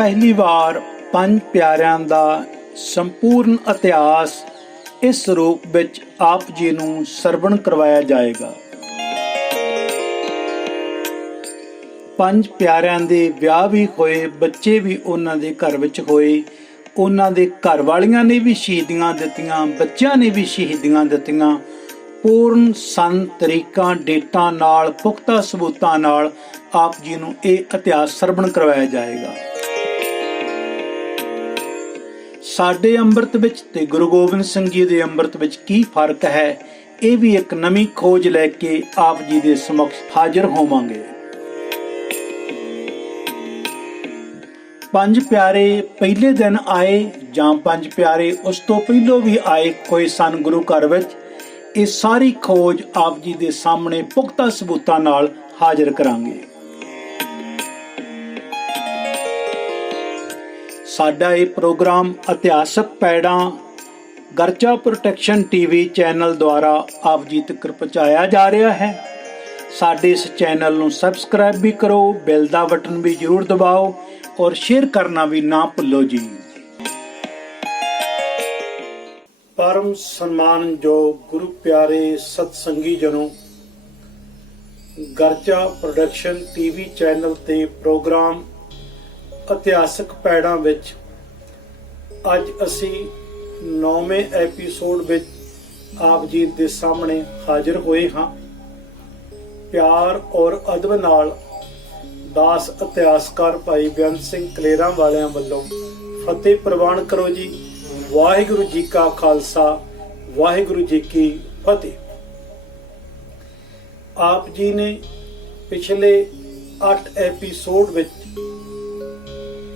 पहली बार पंज प्यारिਆਂ ਦਾ संपूर्ण इतिहास इस रूप ਵਿੱਚ ਆਪ ਜੀ ਨੂੰ ਸਰਵਣ ਕਰਵਾਇਆ ਜਾਏਗਾ। ਪੰਜ ਪਿਆਰਿਆਂ ਦੇ ਵਿਆਹ ਵੀ ਹੋਏ, ਬੱਚੇ ਵੀ ਉਹਨਾਂ ਦੇ ਘਰ ਵਿੱਚ ਹੋਏ। ਉਹਨਾਂ ਦੇ ਘਰ ਵਾਲੀਆਂ ਨੇ ਵੀ ਸ਼ਹੀਦੀਆਂ ਦਿੱਤੀਆਂ, ਬੱਚਿਆਂ ਨੇ ਵੀ ਸ਼ਹੀਦੀਆਂ ਦਿੱਤੀਆਂ। ਪੂਰਨ ਸਨ ਤਰੀਕਾਂ ਡੇਟਾਂ ਨਾਲ ਪੁਖਤਾ ਸਬੂਤਾਂ ਨਾਲ ਆਪ ਜੀ ਨੂੰ ਇਹ ਇਤਿਹਾਸ ਸਰਵਣ ਕਰਵਾਇਆ ਜਾਏਗਾ। ਸਾਡੇ ਅੰਮ੍ਰਿਤ ਵਿੱਚ ਤੇ ਗੁਰੂ ਗੋਬਿੰਦ ਸਿੰਘ ਜੀ ਦੇ ਅੰਮ੍ਰਿਤ ਵਿੱਚ ਕੀ ਫਰਕ ਹੈ, ਇਹ ਵੀ ਇੱਕ ਨਵੀਂ ਖੋਜ ਲੈ ਕੇ ਆਪ ਜੀ ਦੇ ਸਮਕਸ਼ ਹਾਜ਼ਰ ਹੋਵਾਂਗੇ। ਪੰਜ ਪਿਆਰੇ ਪਹਿਲੇ ਦਿਨ ਆਏ ਜਾਂ ਪੰਜ ਪਿਆਰੇ ਉਸ ਤੋਂ ਪਹਿਲਾਂ ਵੀ ਆਏ ਹੋਏ ਸਨ ਗੁਰੂ ਘਰ ਵਿੱਚ, ਇਹ ਸਾਰੀ ਖੋਜ ਆਪ ਜੀ ਦੇ ਸਾਹਮਣੇ ਪੁਖਤਾ ਸਬੂਤਾਂ ਨਾਲ ਹਾਜ਼ਰ ਕਰਾਂਗੇ। ਸਾਡਾ ਇਹ ਪ੍ਰੋਗਰਾਮ ਇਤਿਹਾਸਕ ਪੈੜਾਂ ਗਰਚਾ ਪ੍ਰੋਟੈਕਸ਼ਨ ਟੀਵੀ ਚੈਨਲ ਦੁਆਰਾ ਆਪ ਜੀ ਤੱਕ ਪਹੁੰਚਾਇਆ ਜਾ ਰਿਹਾ ਹੈ। ਸਾਡੇ ਇਸ ਚੈਨਲ ਨੂੰ ਸਬਸਕ੍ਰਾਈਬ ਵੀ ਕਰੋ, ਬੈਲ ਦਾ ਬਟਨ ਵੀ ਜ਼ਰੂਰ ਦਬਾਓ और शेयर करना भी ना भूलो जी। परम सम्मान जो गुरु प्यारे सतसंगी जनों, गरचा प्रोडक्शन टीवी चैनल ते प्रोग्राम इतिहासक पैड़ां विच अज असी 9वें एपीसोड विच आप जी दे सामने हाजिर होए हाँ। प्यार और अदब नाल दास इतिहासकार भाई बेअंत सिंह कलेरा वालियां वल्लों फतेह प्रवान करो जी। वाहिगुरु जी का खालसा, वाहिगुरु जी की फतेह। आप जी ने पिछले 8 एपीसोड विच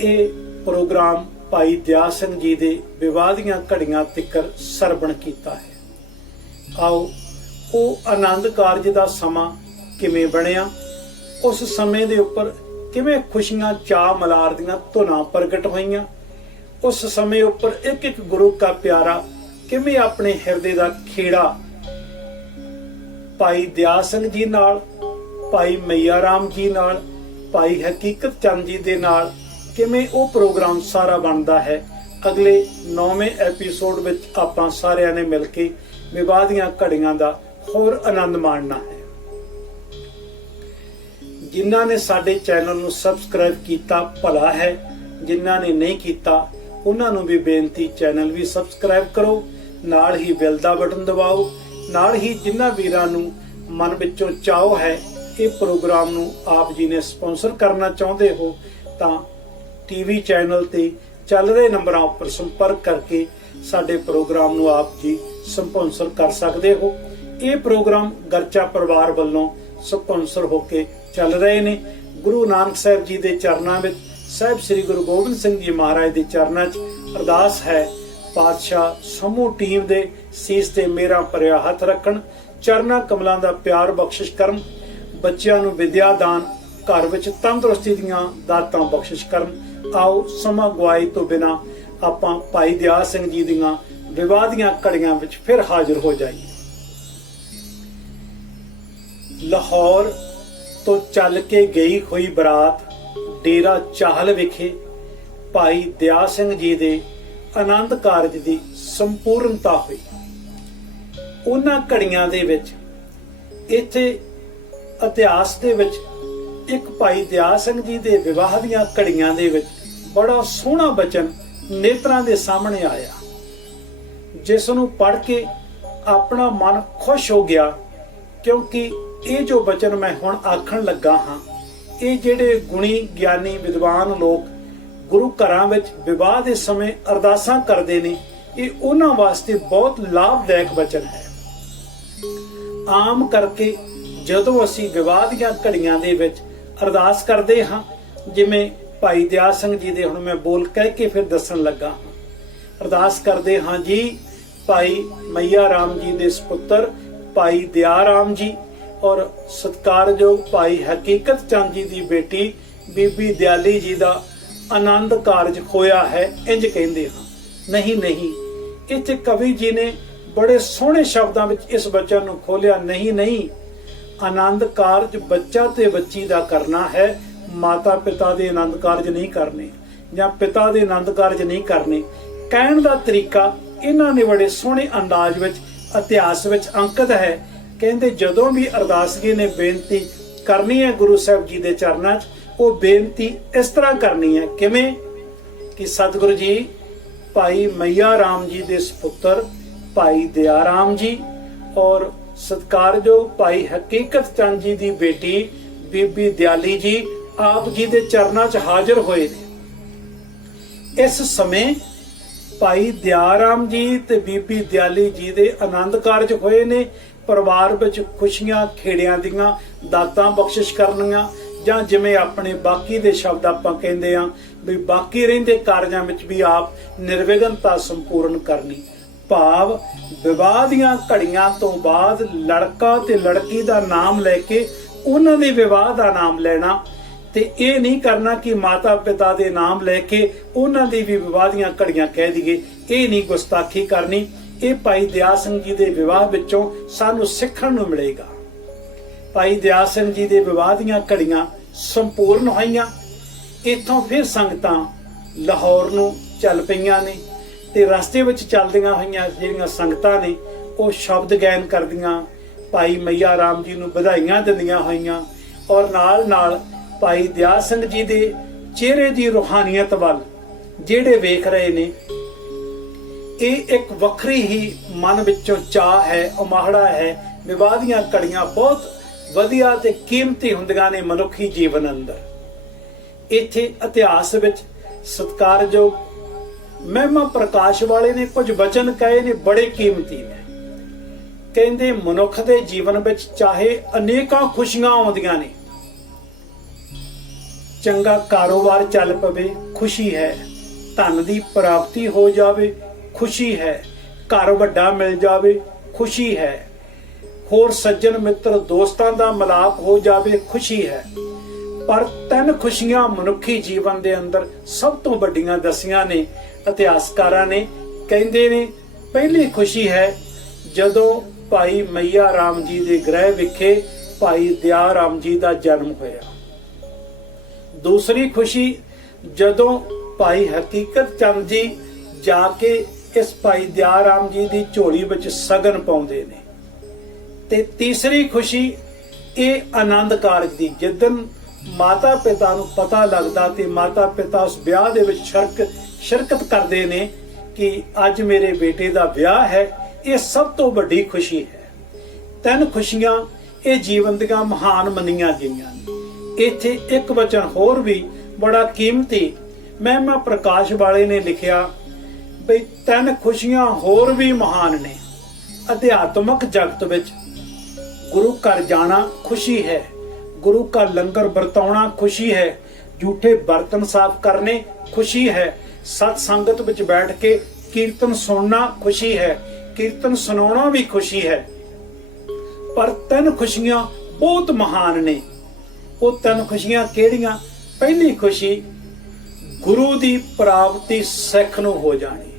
ये प्रोग्राम भाई दया सिंह जी दे विवाह दीआं घड़ियां तिकर सरवण कीता है। आओ वो आनंद कारज दा समा किवें बणिया, उस समय दे उपर किवें खुशियां चाह मलार दियां धुनां प्रगट होईयां, उस समय उपर एक एक गुरु का प्यारा किवें अपने हिरदे दा खेड़ा भाई दया सिंह जी नाल, भाई मैया राम जी नाल, भाई हकीकत चंद जी दे नाल किवें वो प्रोग्राम सारा बनदा है। अगले 9वें एपीसोड विच आपां सारिआं ने मिल के विवाह दीआं घड़ियां दा होर आनंद माणना है। जिन्हां ने साडे चैनल नूं सबसक्राइब कीता भला है, जिन्हां ने नहीं कीता उन्हां नूं भी बेनती चैनल भी सबसक्राइब करो, नाल ही बेल दा बटन दबाओ। नाल ही जिन्हां वीरां नूं मन विचों चाहो है ये प्रोग्राम नूं आप जी ने स्पॉन्सर करना चाहुंदे हो तां टीवी चैनल ते चल रहे नंबरां उपर संपर्क करके साडे प्रोग्राम नूं आप जी स्पॉन्सर कर सकदे हो। ये प्रोग्राम गरचा परिवार वल्लों स्पॉन्सर होके चल रहे ने। गुरु नानक साहब जी दे चरनां विच, साहिब श्री गुरु गोबिंद सिंह जी महाराज दे चरनां च अरदास है, पातशाह समूह टीम दे सीस ते मेरा भरिया हथ रखण, चरना कमलां दा प्यार बख्शिश करन, बच्चिआं नूं विद्या दान, घर विच तंदुरुस्ती दीआं दातां बख्शिश करन। आओ समा गवाई तो बिना आपां भाई दया सिंह जी दीआं विवाह दीआं घड़ियां विच फिर हाजिर हो जाइए। लाहौर तो चल के गई हुई बरात डेरा चाहल विखे भाई दया सिंह जी दे आनंद कारज दी संपूर्णता हुई। उन्हां घड़ियां दे विच इत्थे इतिहास दे विच एक भाई दया सिंह जी दे विवाह दीआं घड़ियां दे विच बड़ा सोहना बचन नेत्रां दे सामने आया, जिस नूं पढ़ के अपना मन खुश हो गया, क्योंकि ये जो बचन मैं हुण आखण लगा हाँ, ये जेड़े गुणी ज्ञानी विद्वान लोग गुरु घरां विच विवाह दे समय अरदासां करदे ने, ये उन्हां वास्ते बहुत लाभदायक बचन है। आम करके जदों असीं विवाह दीआं घड़ियां दे विच अरदास करदे हाँ, जिवें भाई दया सिंह जी दे हुण मैं बोल कह के फिर दस्सण लगा हाँ। अरदास करदे हाँ जी भाई मैया राम जी दे सपुत्र भाई दया राम जी और सत्कारयोग भाई हकीकत चंद जी दी बेटी बीबी दयाली जी दा आनंद कारज होया है, इंज कहंदे हां। नहीं नहीं, इत्थे कवि जी ने बड़े सोहणे शब्दां विच इस बचन नूं खोलिया। नहीं नहीं, आनंद कारज बच्चा ते बच्ची दा करना है, माता पिता दे आनंद कारज नहीं करने। ਜਾਂ ਪਿਤਾ ਦੇ ਆਨੰਦ ਕਾਰਜ ਨਹੀਂ ਕਰਨੇ। ਕਹਿਣ ਦਾ ਤਰੀਕਾ ਇਹਨਾਂ ਨੇ ਬੜੇ ਸੋਹਣੇ ਅੰਦਾਜ਼ ਵਿੱਚ ਇਤਿਹਾਸ ਵਿੱਚ ਅੰਕਿਤ ਹੈ। ਕਹਿੰਦੇ ਜਦੋਂ ਵੀ ਅਰਦਾਸਗੀ ਨੇ ਬੇਨਤੀ ਕਰਨੀ ਹੈ ਗੁਰੂ ਸਾਹਿਬ ਜੀ ਦੇ ਚਰਨਾਂ 'ਚ, ਉਹ ਬੇਨਤੀ ਇਸ ਤਰ੍ਹਾਂ ਕਰਨੀ ਹੈ। ਕਿਵੇਂ ਕਿ ਸਤਿਗੁਰੂ ਜੀ ਭਾਈ ਮਈਆ ਰਾਮ ਜੀ ਦੇ ਸੁਪੁੱਤਰ ਭਾਈ ਦਇਆ ਰਾਮ ਜੀ ਔਰ ਸਤਿਕਾਰਯੋਗ ਭਾਈ ਹਕੀਕਤ ਚੰਦ ਜੀ ਦੀ ਬੇਟੀ ਬੀਬੀ ਦਿਆਲੀ ਜੀ ਆਪ ਜੀ ਦੇ ਚਰਨਾਂ 'ਚ ਹਾਜ਼ਰ ਹੋਏ ਨੇ। ਇਸ ਸਮੇਂ ਭਾਈ ਦਇਆ ਰਾਮ ਜੀ ਤੇ ਬੀਬੀ ਦਿਆਲੀ ਜੀ ਦੇ ਆਨੰਦ ਕਾਰਜ ਹੋਏ ਨੇ। ਪਰਿਵਾਰ ਵਿੱਚ ਖੁਸ਼ੀਆਂ ਖੇੜਿਆਂ ਦੀਆਂ ਦਾਤਾਂ ਬਖਸ਼ਿਸ਼ ਕਰਨੀਆਂ, ਜਾਂ ਜਿਵੇਂ ਆਪਣੇ ਬਾਕੀ ਦੇ ਸ਼ਬਦ ਆਪਾਂ ਕਹਿੰਦੇ ਆ ਵੀ ਬਾਕੀ ਰਹਿੰਦੇ ਕਾਰਜਾਂ ਵਿੱਚ ਵੀ ਆਪ ਨਿਰਵਿਘਨਤਾ ਸੰਪੂਰਨ ਕਰਨੀ। ਭਾਵ ਵਿਵਾਹ ਦੀਆਂ ਘੜੀਆਂ ਤੋਂ ਬਾਅਦ ਲੜਕਾ ਤੇ ਲੜਕੀ ਦਾ ਨਾਮ ਲੈ ਕੇ ਉਹਨਾਂ ਦੇ ਵਿਵਾਹ ਦਾ ਨਾਮ ਲੈਣਾ, ਤੇ ਇਹ ਨਹੀਂ ਕਰਨਾ ਕਿ ਮਾਤਾ ਪਿਤਾ ਦੇ ਨਾਮ ਲੈ ਕੇ ਉਹਨਾਂ ਦੀ ਵੀ ਵਿਵਾਹ ਦੀਆਂ ਘੜੀਆਂ ਕਹਿ ਦਈਏ। ਇਹ ਨਹੀਂ ਗੁਸਤਾਖੀ ਕਰਨੀ। ਇਹ ਭਾਈ ਦਇਆ ਸਿੰਘ ਜੀ ਦੇ ਵਿਵਾਹ ਵਿੱਚੋਂ ਸਾਨੂੰ ਸਿੱਖਣ ਨੂੰ ਮਿਲੇਗਾ। ਭਾਈ ਦਇਆ ਸਿੰਘ ਜੀ ਦੇ ਵਿਵਾਹ ਦੀਆਂ ਘੜੀਆਂ ਸੰਪੂਰਨ ਹੋਈਆਂ। ਇੱਥੋਂ ਫਿਰ ਸੰਗਤਾਂ ਲਾਹੌਰ ਨੂੰ ਚੱਲ ਪਈਆਂ ਨੇ, ਤੇ ਰਸਤੇ ਵਿੱਚ ਚੱਲਦੀਆਂ ਹੋਈਆਂ ਜਿਹੜੀਆਂ ਸੰਗਤਾਂ ਨੇ ਉਹ ਸ਼ਬਦ ਗਾਇਨ ਕਰਦੀਆਂ, ਭਾਈ ਮਈਆ ਰਾਮ ਜੀ ਨੂੰ ਵਧਾਈਆਂ ਦਿੰਦੀਆਂ ਹੋਈਆਂ, ਔਰ ਨਾਲ ਨਾਲ ਭਾਈ ਦਇਆ ਸਿੰਘ ਜੀ ਦੇ ਚਿਹਰੇ ਦੀ ਰੂਹਾਨੀਅਤ ਵੱਲ ਜਿਹੜੇ ਵੇਖ ਰਹੇ ਨੇ, ਇਹ ਇੱਕ ਵੱਖਰੀ ਹੀ ਮਨ ਵਿੱਚੋਂ ਚਾਹ ਹੈ, ਉਮਾਹੜਾ ਹੈ। ਵਿਵਾਹ ਦੀਆਂ ਘੜੀਆਂ ਬਹੁਤ ਵਧੀਆ ਤੇ ਕੀਮਤੀ ਹੁੰਦੀਆਂ ਨੇ ਮਨੁੱਖੀ ਜੀਵਨ ਅੰਦਰ। ਇੱਥੇ ਇਤਿਹਾਸ ਵਿੱਚ ਸਤਿਕਾਰਯੋਗ ਮਹਿਮਾ ਪ੍ਰਕਾਸ਼ ਵਾਲੇ ਨੇ ਕੁਝ ਵਚਨ ਕਹੇ ਨੇ, ਬੜੇ ਕੀਮਤੀ ਨੇ। ਕਹਿੰਦੇ ਮਨੁੱਖ ਦੇ ਜੀਵਨ ਵਿੱਚ ਚਾਹੇ ਅਨੇਕਾਂ ਖੁਸ਼ੀਆਂ ਆਉਂਦੀਆਂ ਨੇ, ਚੰਗਾ ਕਾਰੋਬਾਰ ਚੱਲ ਪਵੇ ਖੁਸ਼ੀ ਹੈ, ਧਨ ਦੀ ਪ੍ਰਾਪਤੀ ਹੋ ਜਾਵੇ ਖੁਸ਼ੀ ਹੈ, ਘਰ ਵੱਡਾ ਮਿਲ ਜਾਵੇ ਖੁਸ਼ੀ ਹੈ, ਹੋਰ ਸੱਜਣ ਮਿੱਤਰ ਦੋਸਤਾਂ ਦਾ ਮਿਲਾਪ ਹੋ ਜਾਵੇ ਖੁਸ਼ੀ ਹੈ। ਪਰ ਤਿੰਨ ਖੁਸ਼ੀਆਂ ਮਨੁੱਖੀ ਜੀਵਨ ਦੇ ਅੰਦਰ ਸਭ ਤੋਂ ਵੱਡੀਆਂ ਦਸੀਆਂ ਨੇ ਇਤਿਹਾਸਕਾਰਾਂ ਨੇ। ਕਹਿੰਦੇ ਨੇ ਪਹਿਲੀ ਖੁਸ਼ੀ ਹੈ ਜਦੋਂ ਭਾਈ ਮਈਆ ਰਾਮ ਜੀ ਦੇ ਗ੍ਰਹਿ ਵਿਖੇ ਭਾਈ ਦਇਆ ਰਾਮ ਜੀ ਦਾ ਜਨਮ ਹੋਇਆ। ਦੂਸਰੀ ਖੁਸ਼ੀ ਜਦੋਂ ਭਾਈ ਹਕੀਕਤ ਚੰਦ ਜੀ ਜਾ ਕੇ ਇਸ ਭਾਈ ਦਇਆ ਰਾਮ ਜੀ ਦੀ ਝੋਲੀ ਵਿੱਚ ਸਗਨ ਪਾਉਂਦੇ ਨੇ। ਤੇ ਤੀਸਰੀ ਖੁਸ਼ੀ ਇਹ ਆਨੰਦ ਕਾਰਜ ਦੀ, ਜਿੱਦਨ ਮਾਤਾ ਪਿਤਾ ਨੂੰ ਪਤਾ ਲੱਗਦਾ ਤੇ ਮਾਤਾ ਪਿਤਾ ਉਸ ਵਿਆਹ ਦੇ ਵਿੱਚ ਸ਼ਿਰਕਤ ਕਰਦੇ ਨੇ ਕਿ ਅੱਜ ਮੇਰੇ ਬੇਟੇ ਦਾ ਵਿਆਹ ਹੈ, ਇਹ ਸਭ ਤੋਂ ਵੱਡੀ ਖੁਸ਼ੀ ਹੈ। ਤਿੰਨ ਖੁਸ਼ੀਆਂ ਇਹ ਜੀਵਨ ਦੀਆਂ ਮਹਾਨ ਮੰਨੀਆਂ ਗਈਆਂ ਨੇ। ਇੱਥੇ ਇੱਕ ਵਚਨ ਹੋਰ ਵੀ ਬੜਾ ਕੀਮਤੀ ਮਹਿਮਾ ਪ੍ਰਕਾਸ਼ ਵਾਲੇ ਨੇ ਲਿਖਿਆ ਬਈ ਤਿੰਨ ਖੁਸ਼ੀਆਂ ਹੋਰ ਵੀ ਮਹਾਨ ਨੇ। ਅਧਿਆਤਮਕ ਜਗਤ ਵਿੱਚ ਗੁਰੂ ਘਰ ਜਾਣਾ ਖੁਸ਼ੀ ਹੈ, ਗੁਰੂ का ਲੰਗਰ ਵਰਤਾਉਣਾ ਖੁਸ਼ੀ ਹੈ, ਝੂਠੇ ਬਰਤਨ ਸਾਫ਼ ਕਰਨੇ ਖੁਸ਼ੀ ਹੈ, ਸਤ ਸੰਗਤ ਵਿੱਚ ਬੈਠ ਕੇ ਕੀਰਤਨ ਸੁਣਨਾ ਖੁਸ਼ੀ ਹੈ, ਕੀਰਤਨ ਸੁਣਾਉਣਾ ਵੀ ਖੁਸ਼ੀ ਹੈ। ਪਰ ਤਿੰਨ ਖੁਸ਼ੀਆਂ ਬਹੁਤ ਮਹਾਨ ਨੇ। ਉਹ ਤਿੰਨ ਖੁਸ਼ੀਆਂ ਕਿਹੜੀਆਂ? ਪਹਿਲੀ ਖੁਸ਼ੀ ਗੁਰੂ ਦੀ ਪ੍ਰਾਪਤੀ ਸਿੱਖ ਨੂੰ ਹੋ ਜਾਣੀ।